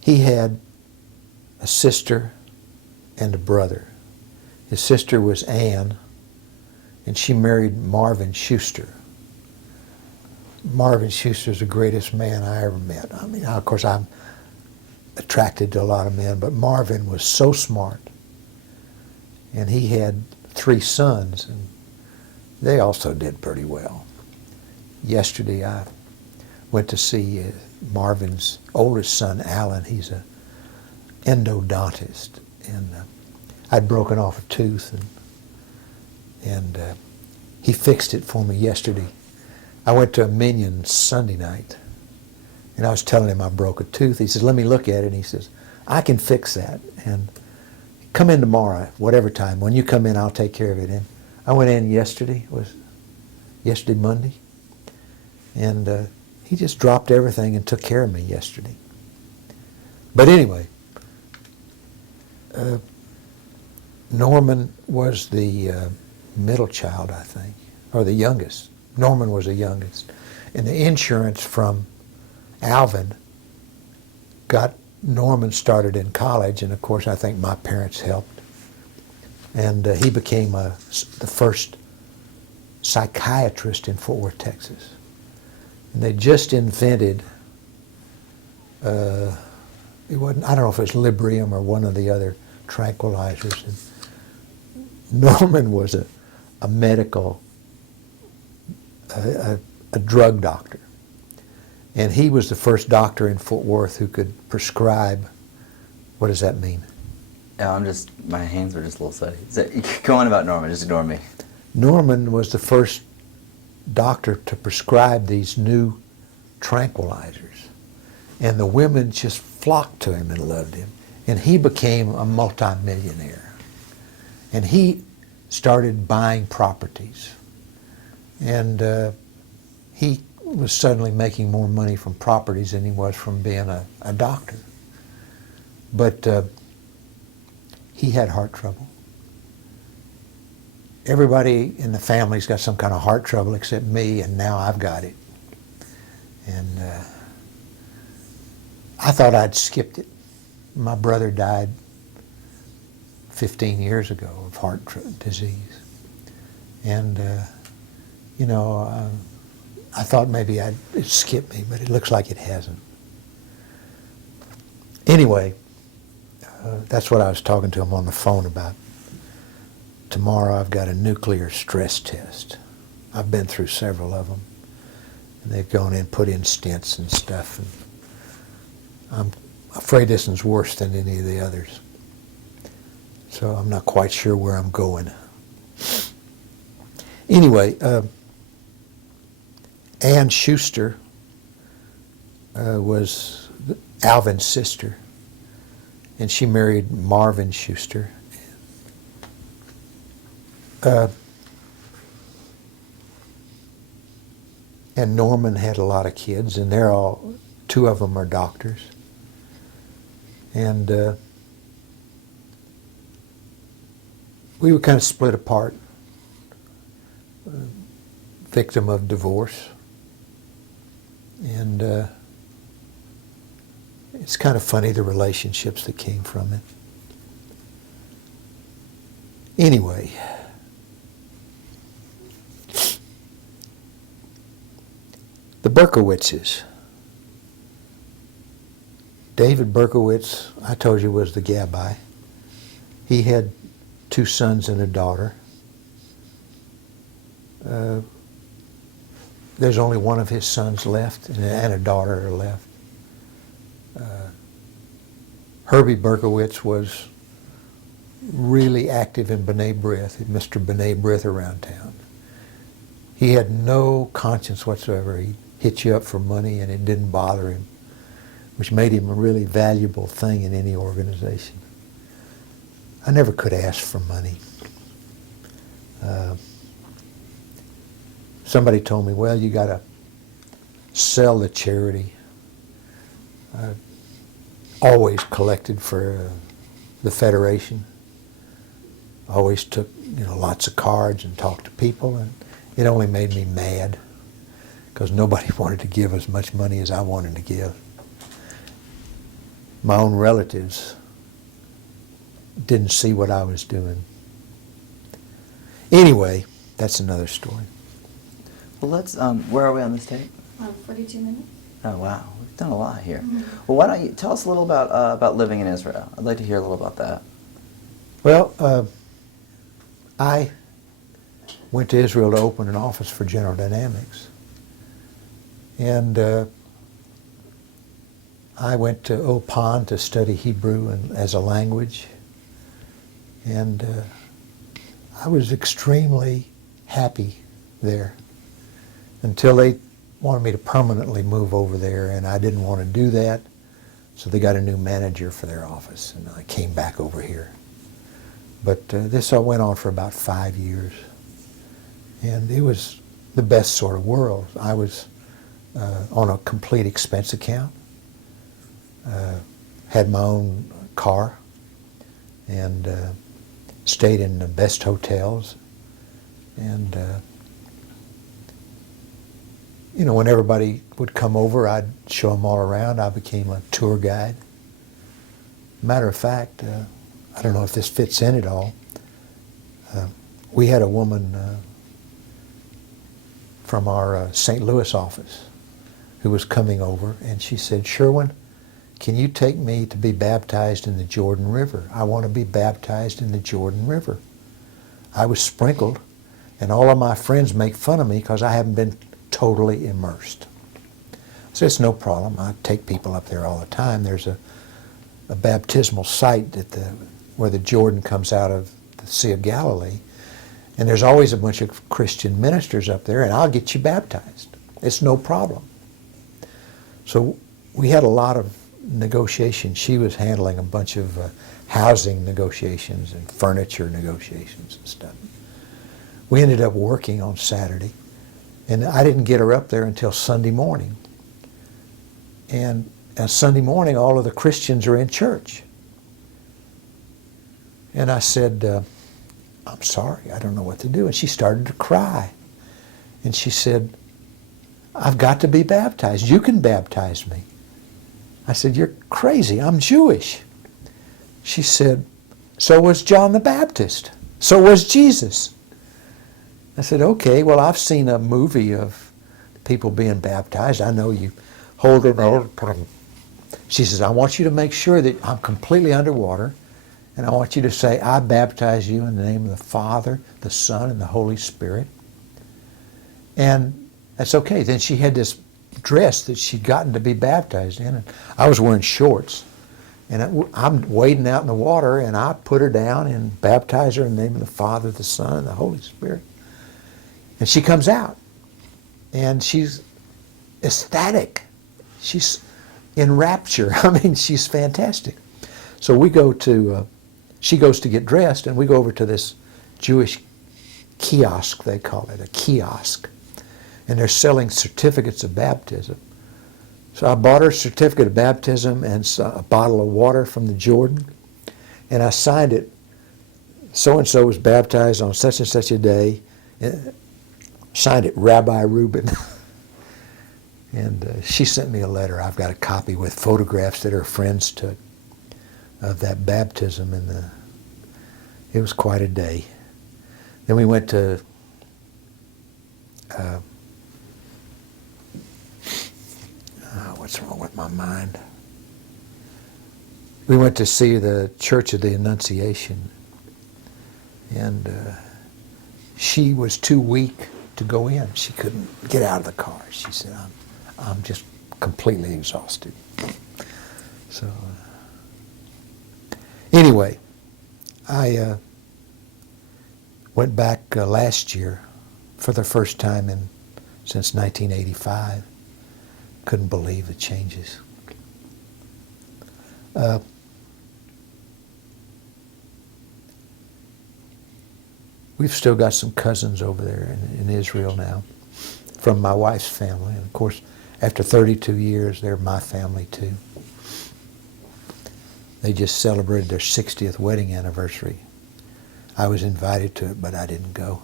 He had a sister and a brother. His sister was Ann, and she married Marvin Schuster. Marvin Schuster's the greatest man I ever met. I mean, of course, I'm attracted to a lot of men, but Marvin was so smart. And he had 3 sons, and they also did pretty well. Yesterday, I went to see Marvin's oldest son, Alan. He's an endodontist, and I'd broken off a tooth, and he fixed it for me yesterday. I went to a Minion Sunday night, and I was telling him I broke a tooth. He says, let me look at it, and he says, I can fix that, and come in tomorrow, whatever time. When you come in, I'll take care of it. And I went in yesterday, Monday, and he just dropped everything and took care of me yesterday. But anyway, Norman was the middle child, I think, or the youngest. Norman was the youngest. And the insurance from Alvin got Norman started in college, and of course I think my parents helped. And he became the first psychiatrist in Fort Worth, Texas. And they just invented it wasn't, I don't know if it was Librium or one of the other tranquilizers. And Norman was a medical, a drug doctor. And he was the first doctor in Fort Worth who could prescribe, what does that mean? Yeah, my hands were just a little sweaty. Go on about Norman, just ignore me. Norman was the first doctor to prescribe these new tranquilizers. And the women just flocked to him and loved him. And he became a multimillionaire. And he started buying properties. And he was suddenly making more money from properties than he was from being a doctor. But he had heart trouble. Everybody in the family's got some kind of heart trouble except me, and now I've got it. And I thought I'd skipped it. My brother died 15 years ago of heart disease. And, you know, I thought maybe it'd skip me, but it looks like it hasn't. Anyway, that's what I was talking to him on the phone about. Tomorrow I've got a nuclear stress test. I've been through several of them. And they've gone in, put in stents and stuff. And I'm afraid this one's worse than any of the others. So I'm not quite sure where I'm going. Anyway, Ann Schuster was Alvin's sister. And she married Marvin Schuster. And Norman had a lot of kids, and two of them are doctors. And we were kind of split apart, victim of divorce. And it's kind of funny, the relationships that came from it. Anyway, the Berkowitzes. David Berkowitz, I told you, was the gabbai. He had 2 sons and a daughter. There's only one of his sons left and a daughter left. Herbie Berkowitz was really active in B'nai B'rith, Mr. B'nai B'rith around town. He had no conscience whatsoever. He'd hit you up for money and it didn't bother him, which made him a really valuable thing in any organization. I never could ask for money. Somebody told me, well, you got to sell the charity. I always collected for the Federation. Always took, lots of cards and talked to people, and it only made me mad because nobody wanted to give as much money as I wanted to give. My own relatives didn't see what I was doing. Anyway, that's another story. Well, let's, where are we on this tape? 42 minutes. Oh, wow. We've done a lot here. Mm-hmm. Well, why don't you tell us a little about living in Israel? I'd like to hear a little about that. Well, I went to Israel to open an office for General Dynamics. And I went to Ulpan to study Hebrew as a language. And I was extremely happy there until they wanted me to permanently move over there, and I didn't want to do that. So they got a new manager for their office, and I came back over here. But this all went on for about 5 years. And it was the best sort of world. I was on a complete expense account, had my own car, and stayed in the best hotels. And, when everybody would come over, I'd show them all around. I became a tour guide. Matter of fact, I don't know if this fits in at all. We had a woman from our St. Louis office who was coming over, and she said, Sherwin, can you take me to be baptized in the Jordan River? I want to be baptized in the Jordan River. I was sprinkled, and all of my friends make fun of me because I haven't been totally immersed. So it's no problem. I take people up there all the time. There's a baptismal site where the Jordan comes out of the Sea of Galilee, and there's always a bunch of Christian ministers up there, and I'll get you baptized. It's no problem. So we had a lot of negotiation. She was handling a bunch of housing negotiations and furniture negotiations and stuff. We ended up working on Saturday, and I didn't get her up there until Sunday morning. And on Sunday morning, all of the Christians are in church. And I said, I'm sorry, I don't know what to do. And she started to cry. And she said, I've got to be baptized. You can baptize me. I said, you're crazy. I'm Jewish. She said, so was John the Baptist. So was Jesus. I said, okay, well, I've seen a movie of people being baptized. I know you hold it over. She says, I want you to make sure that I'm completely underwater, and I want you to say, I baptize you in the name of the Father, the Son, and the Holy Spirit. And that's okay. Then she had this dress that she'd gotten to be baptized in, and I was wearing shorts. And I'm wading out in the water, and I put her down and baptize her in the name of the Father, the Son, and the Holy Spirit. And she comes out, and she's ecstatic. She's in rapture. I mean, she's fantastic. So we go to, she goes to get dressed, and we go over to this Jewish kiosk, they call it, a kiosk. And they're selling certificates of baptism. So I bought her a certificate of baptism and a bottle of water from the Jordan, and I signed it. So-and-so was baptized on such and such a day. Signed it, Rabbi Rubin. And she sent me a letter. I've got a copy with photographs that her friends took of that baptism, and it was quite a day. Then we went to what's wrong with my mind? We went to see the Church of the Annunciation, and she was too weak to go in. She couldn't get out of the car. She said, I'm just completely exhausted. So anyway, I went back last year for the first time since 1985. Couldn't believe the changes. We've still got some cousins over there in Israel now from my wife's family. And of course, after 32 years, they're my family too. They just celebrated their 60th wedding anniversary. I was invited to it, but I didn't go.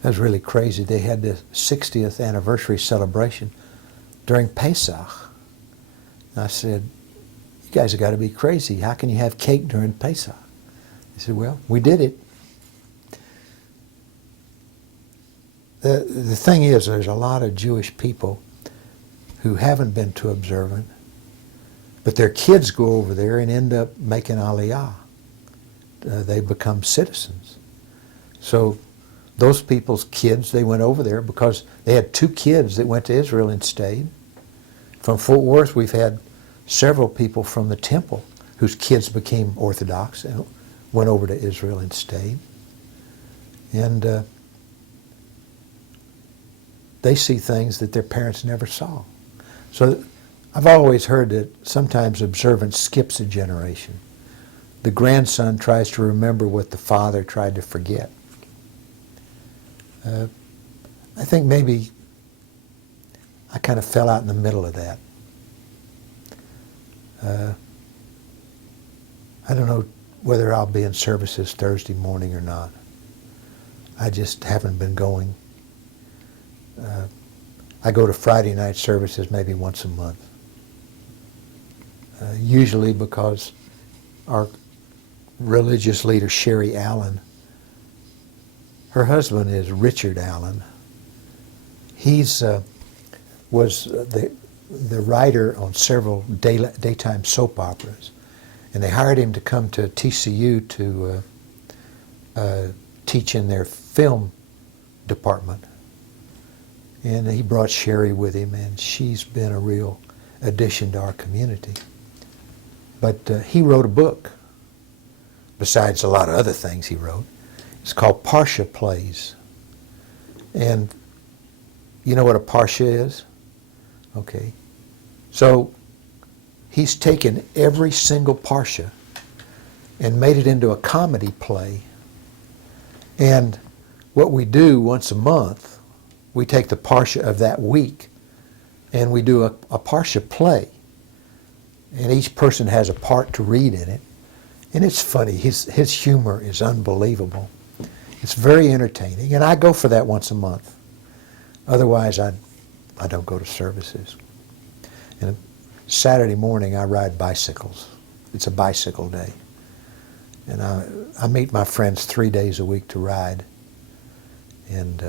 That was really crazy. They had the 60th anniversary celebration during Pesach. And I said, you guys have got to be crazy. How can you have cake during Pesach? He said, well, we did it. The thing is, there's a lot of Jewish people who haven't been too observant, but their kids go over there and end up making aliyah. They become citizens. So those people's kids, they went over there because they had 2 kids that went to Israel and stayed. From Fort Worth, we've had several people from the temple whose kids became Orthodox and went over to Israel and stayed. And they see things that their parents never saw. So I've always heard that sometimes observance skips a generation. The grandson tries to remember what the father tried to forget. I think maybe I kind of fell out in the middle of that. I don't know whether I'll be in services Thursday morning or not. I just haven't been going. I go to Friday night services maybe once a month. Usually because our religious leader, Sherry Allen, her husband is Richard Allen. He's was the the writer on several daytime soap operas, and they hired him to come to TCU to teach in their film department. And he brought Sherry with him, and she's been a real addition to our community. But he wrote a book, besides a lot of other things he wrote. It's called Parsha Plays. And you know what a Parsha is? Okay. So he's taken every single Parsha and made it into a comedy play. And what we do once a month, we take the Parsha of that week and we do a Parsha play. And each person has a part to read in it. And it's funny. His humor is unbelievable. It's very entertaining. And I go for that once a month. Otherwise, I don't go to services. And Saturday morning, I ride bicycles. It's a bicycle day. And I meet my friends 3 days a week to ride. And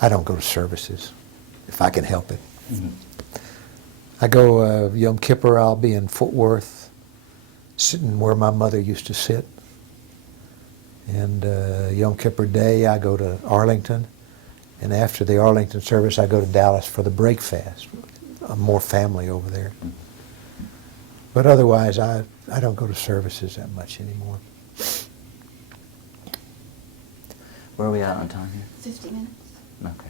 I don't go to services if I can help it. Mm-hmm. I go Yom Kippur, I'll be in Fort Worth, sitting where my mother used to sit. And Yom Kippur Day, I go to Arlington. And after the Arlington service, I go to Dallas for the break fast. I'm more family over there. But otherwise, I don't go to services that much anymore. Where are we at on time here? 50 minutes. Okay.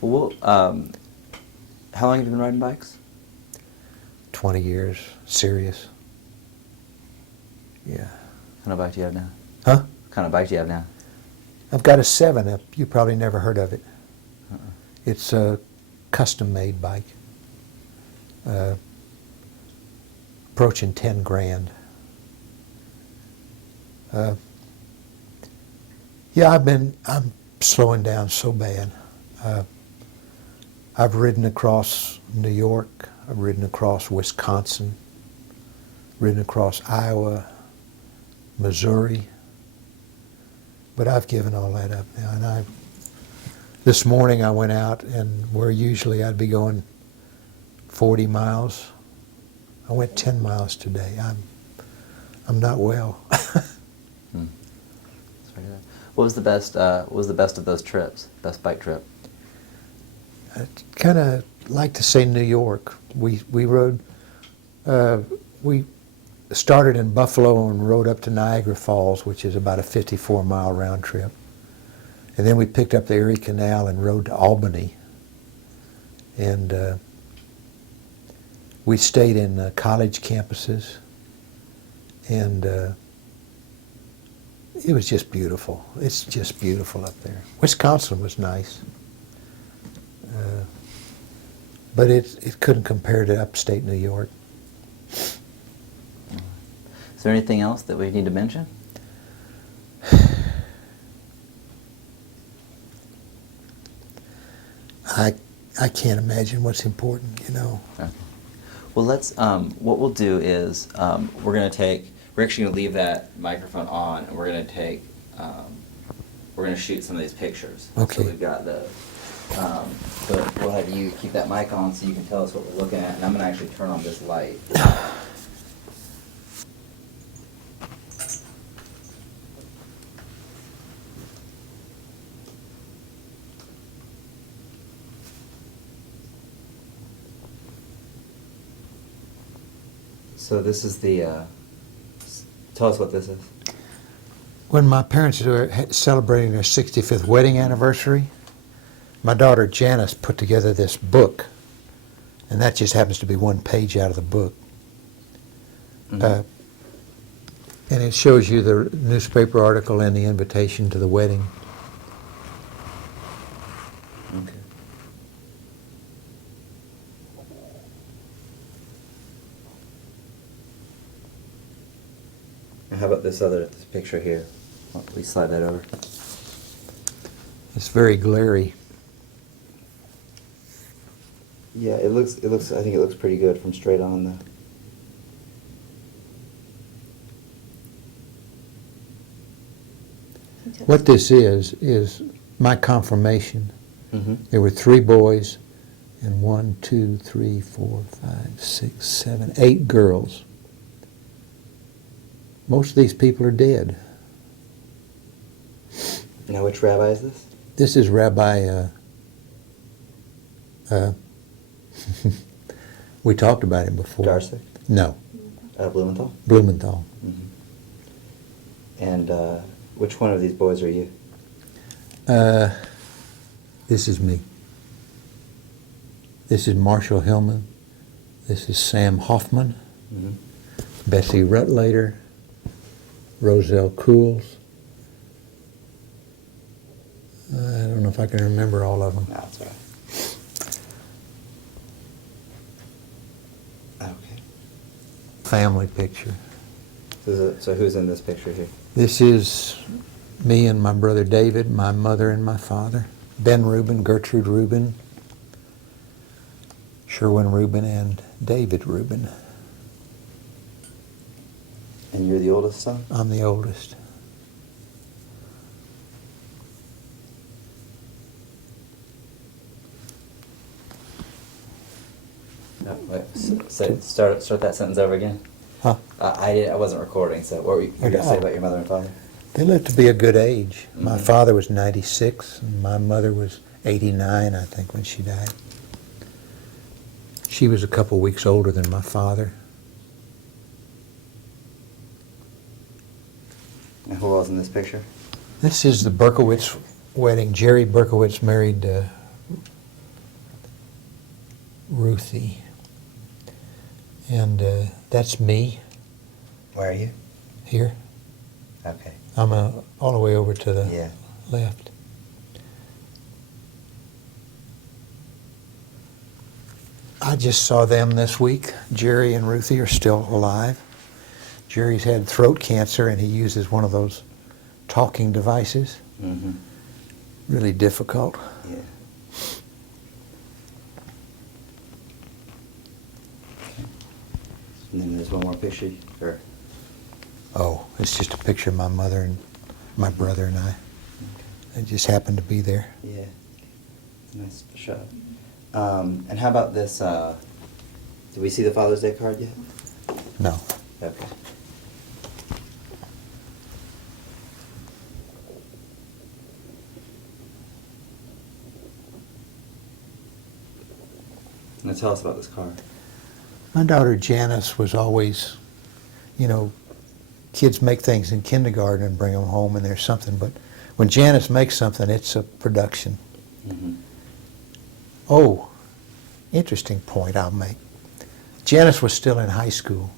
Well, how long have you been riding bikes? 20 years, serious. Yeah. What kind of bike do you have now? Huh? What kind of bike do you have now? I've got a 7-up. You probably never heard of it. Uh-uh. It's a custom-made bike. Approaching 10 grand. Yeah, I'm slowing down so bad. I've ridden across New York. I've ridden across Wisconsin. Ridden across Iowa, Missouri. But I've given all that up now. And this morning I went out, and where usually I'd be going 40 miles, I went 10 miles today. I'm not well. Sorry to hear that. What was the best? What was the best of those trips? Best bike trip? I kind of like to say New York. We rode. We started in Buffalo and rode up to Niagara Falls, which is about a 54-mile round trip. And then we picked up the Erie Canal and rode to Albany. And we stayed in college campuses. And it was just beautiful. It's just beautiful up there. Wisconsin was nice. But it couldn't compare to upstate New York. Is there anything else that we need to mention? I can't imagine what's important, you know. Okay. Well, let's. What we'll do is we're actually going to leave that microphone on, and we're going to take. We're going to shoot some of these pictures. Okay. So we've got the. But we'll have you keep that mic on so you can tell us what we're looking at, and I'm going to actually turn on this light. So this is the. Tell us what this is. When my parents were celebrating their 65th wedding anniversary, my daughter Janice put together this book, and that just happens to be one page out of the book. Mm-hmm. And it shows you the newspaper article and the invitation to the wedding. Okay. And how about this picture here? Please slide that over. It's very glary. Yeah, it looks. I think it looks pretty good from straight on though. What this is my confirmation. Mm-hmm. There were 3 boys and 1, 2, 3, 4, 5, 6, 7, 8 girls. Most of these people are dead. Now, which rabbi is this? This is Rabbi, we talked about him before. Darcy? No, Blumenthal? Blumenthal. Mm-hmm. And which one of these boys are you? This is me. This is Marshall Hillman. This is Sam Hoffman. Mm-hmm. Bessie Rutlater. Roselle Cools. I don't know if I can remember all of them. No, that's all right. Okay. Family picture. So who's in this picture here? This is me and my brother David, my mother and my father. Ben Rubin, Gertrude Rubin, Sherwin Rubin, and David Rubin. And you're the oldest son? I'm the oldest. No, wait, start that sentence over again. Huh? I wasn't recording, so what were you going to say about your mother and father? They lived to be a good age. Mm-hmm. My father was 96, and my mother was 89, I think, when she died. She was a couple weeks older than my father. And who else in this picture? This is the Berkowitz wedding. Jerry Berkowitz married Ruthie. And that's me Where are you? here. Okay. I'm all the way over to the Yeah. left. I just saw them this week. Jerry and Ruthie are still alive. Jerry's had throat cancer and he uses one of those talking devices. Mm-hmm. Really difficult. Yeah. Okay. And then there's one more picture. Or Oh, it's just a picture of my mother and my brother and I. They just happened to be there. yeah, nice shot. And how about this? Did we see the Father's Day card yet? No. Okay. Now tell us about this card. My daughter Janice was always, you know, kids make things in kindergarten and bring them home and there's something, but when Janice makes something, it's a production. Mm-hmm. Oh, interesting point I'll make. Janice was still in high school,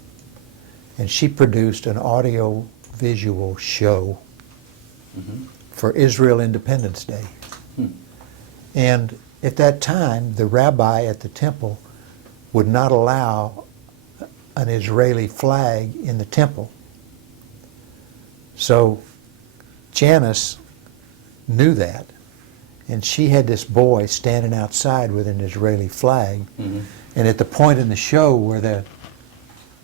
and she produced an audio-visual show Mm-hmm. for Israel Independence Day. Hmm. And at that time, the rabbi at the temple would not allow an Israeli flag in the temple. So Janice knew that, and she had this boy standing outside with an Israeli flag. Mm-hmm. And at the point in the show where the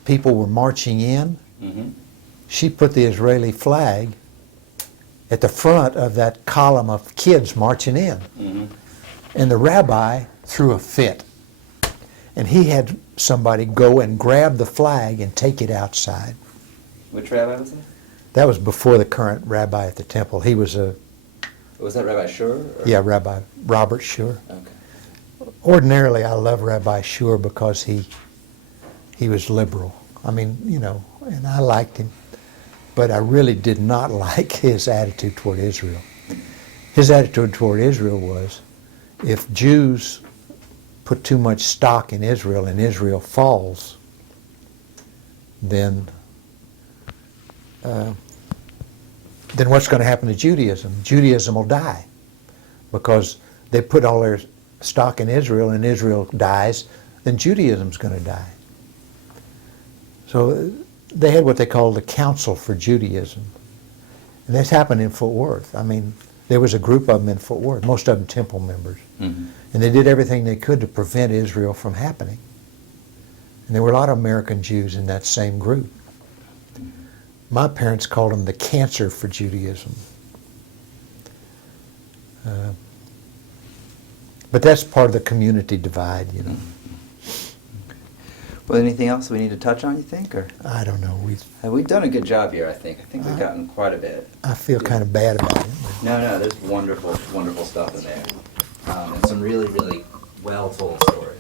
people were marching in, Mm-hmm. she put the Israeli flag at the front of that column of kids marching in. Mm-hmm. And the rabbi threw a fit. And he had somebody go and grab the flag and take it outside. Which rabbi was that? That was before the current rabbi at the temple. He was Was that Rabbi Shur? Or? yeah, Rabbi Robert Schur. Okay. Ordinarily, I love Rabbi Schur because he was liberal. I mean, you know, and I liked him. But I really did not like his attitude toward Israel. His attitude toward Israel was, if Jews put too much stock in Israel and Israel falls, then what's going to happen to Judaism? Judaism will die because they put all their stock in Israel and Israel dies, then Judaism's going to die. So they had what they called the Council for Judaism. And this happened in Fort Worth. I mean, there was a group of them in Fort Worth, most of them temple members. Mm-hmm. And they did everything they could to prevent Israel from happening. And there were a lot of American Jews in that same group. My parents called them the cancer for Judaism. But that's part of the community divide, you know. Well, anything else we need to touch on, you think, or? I don't know. We've done a good job here, I think. I think we've gotten quite a bit. I feel kind of bad about it. No, there's wonderful, wonderful stuff in there. And some really, really well-told stories.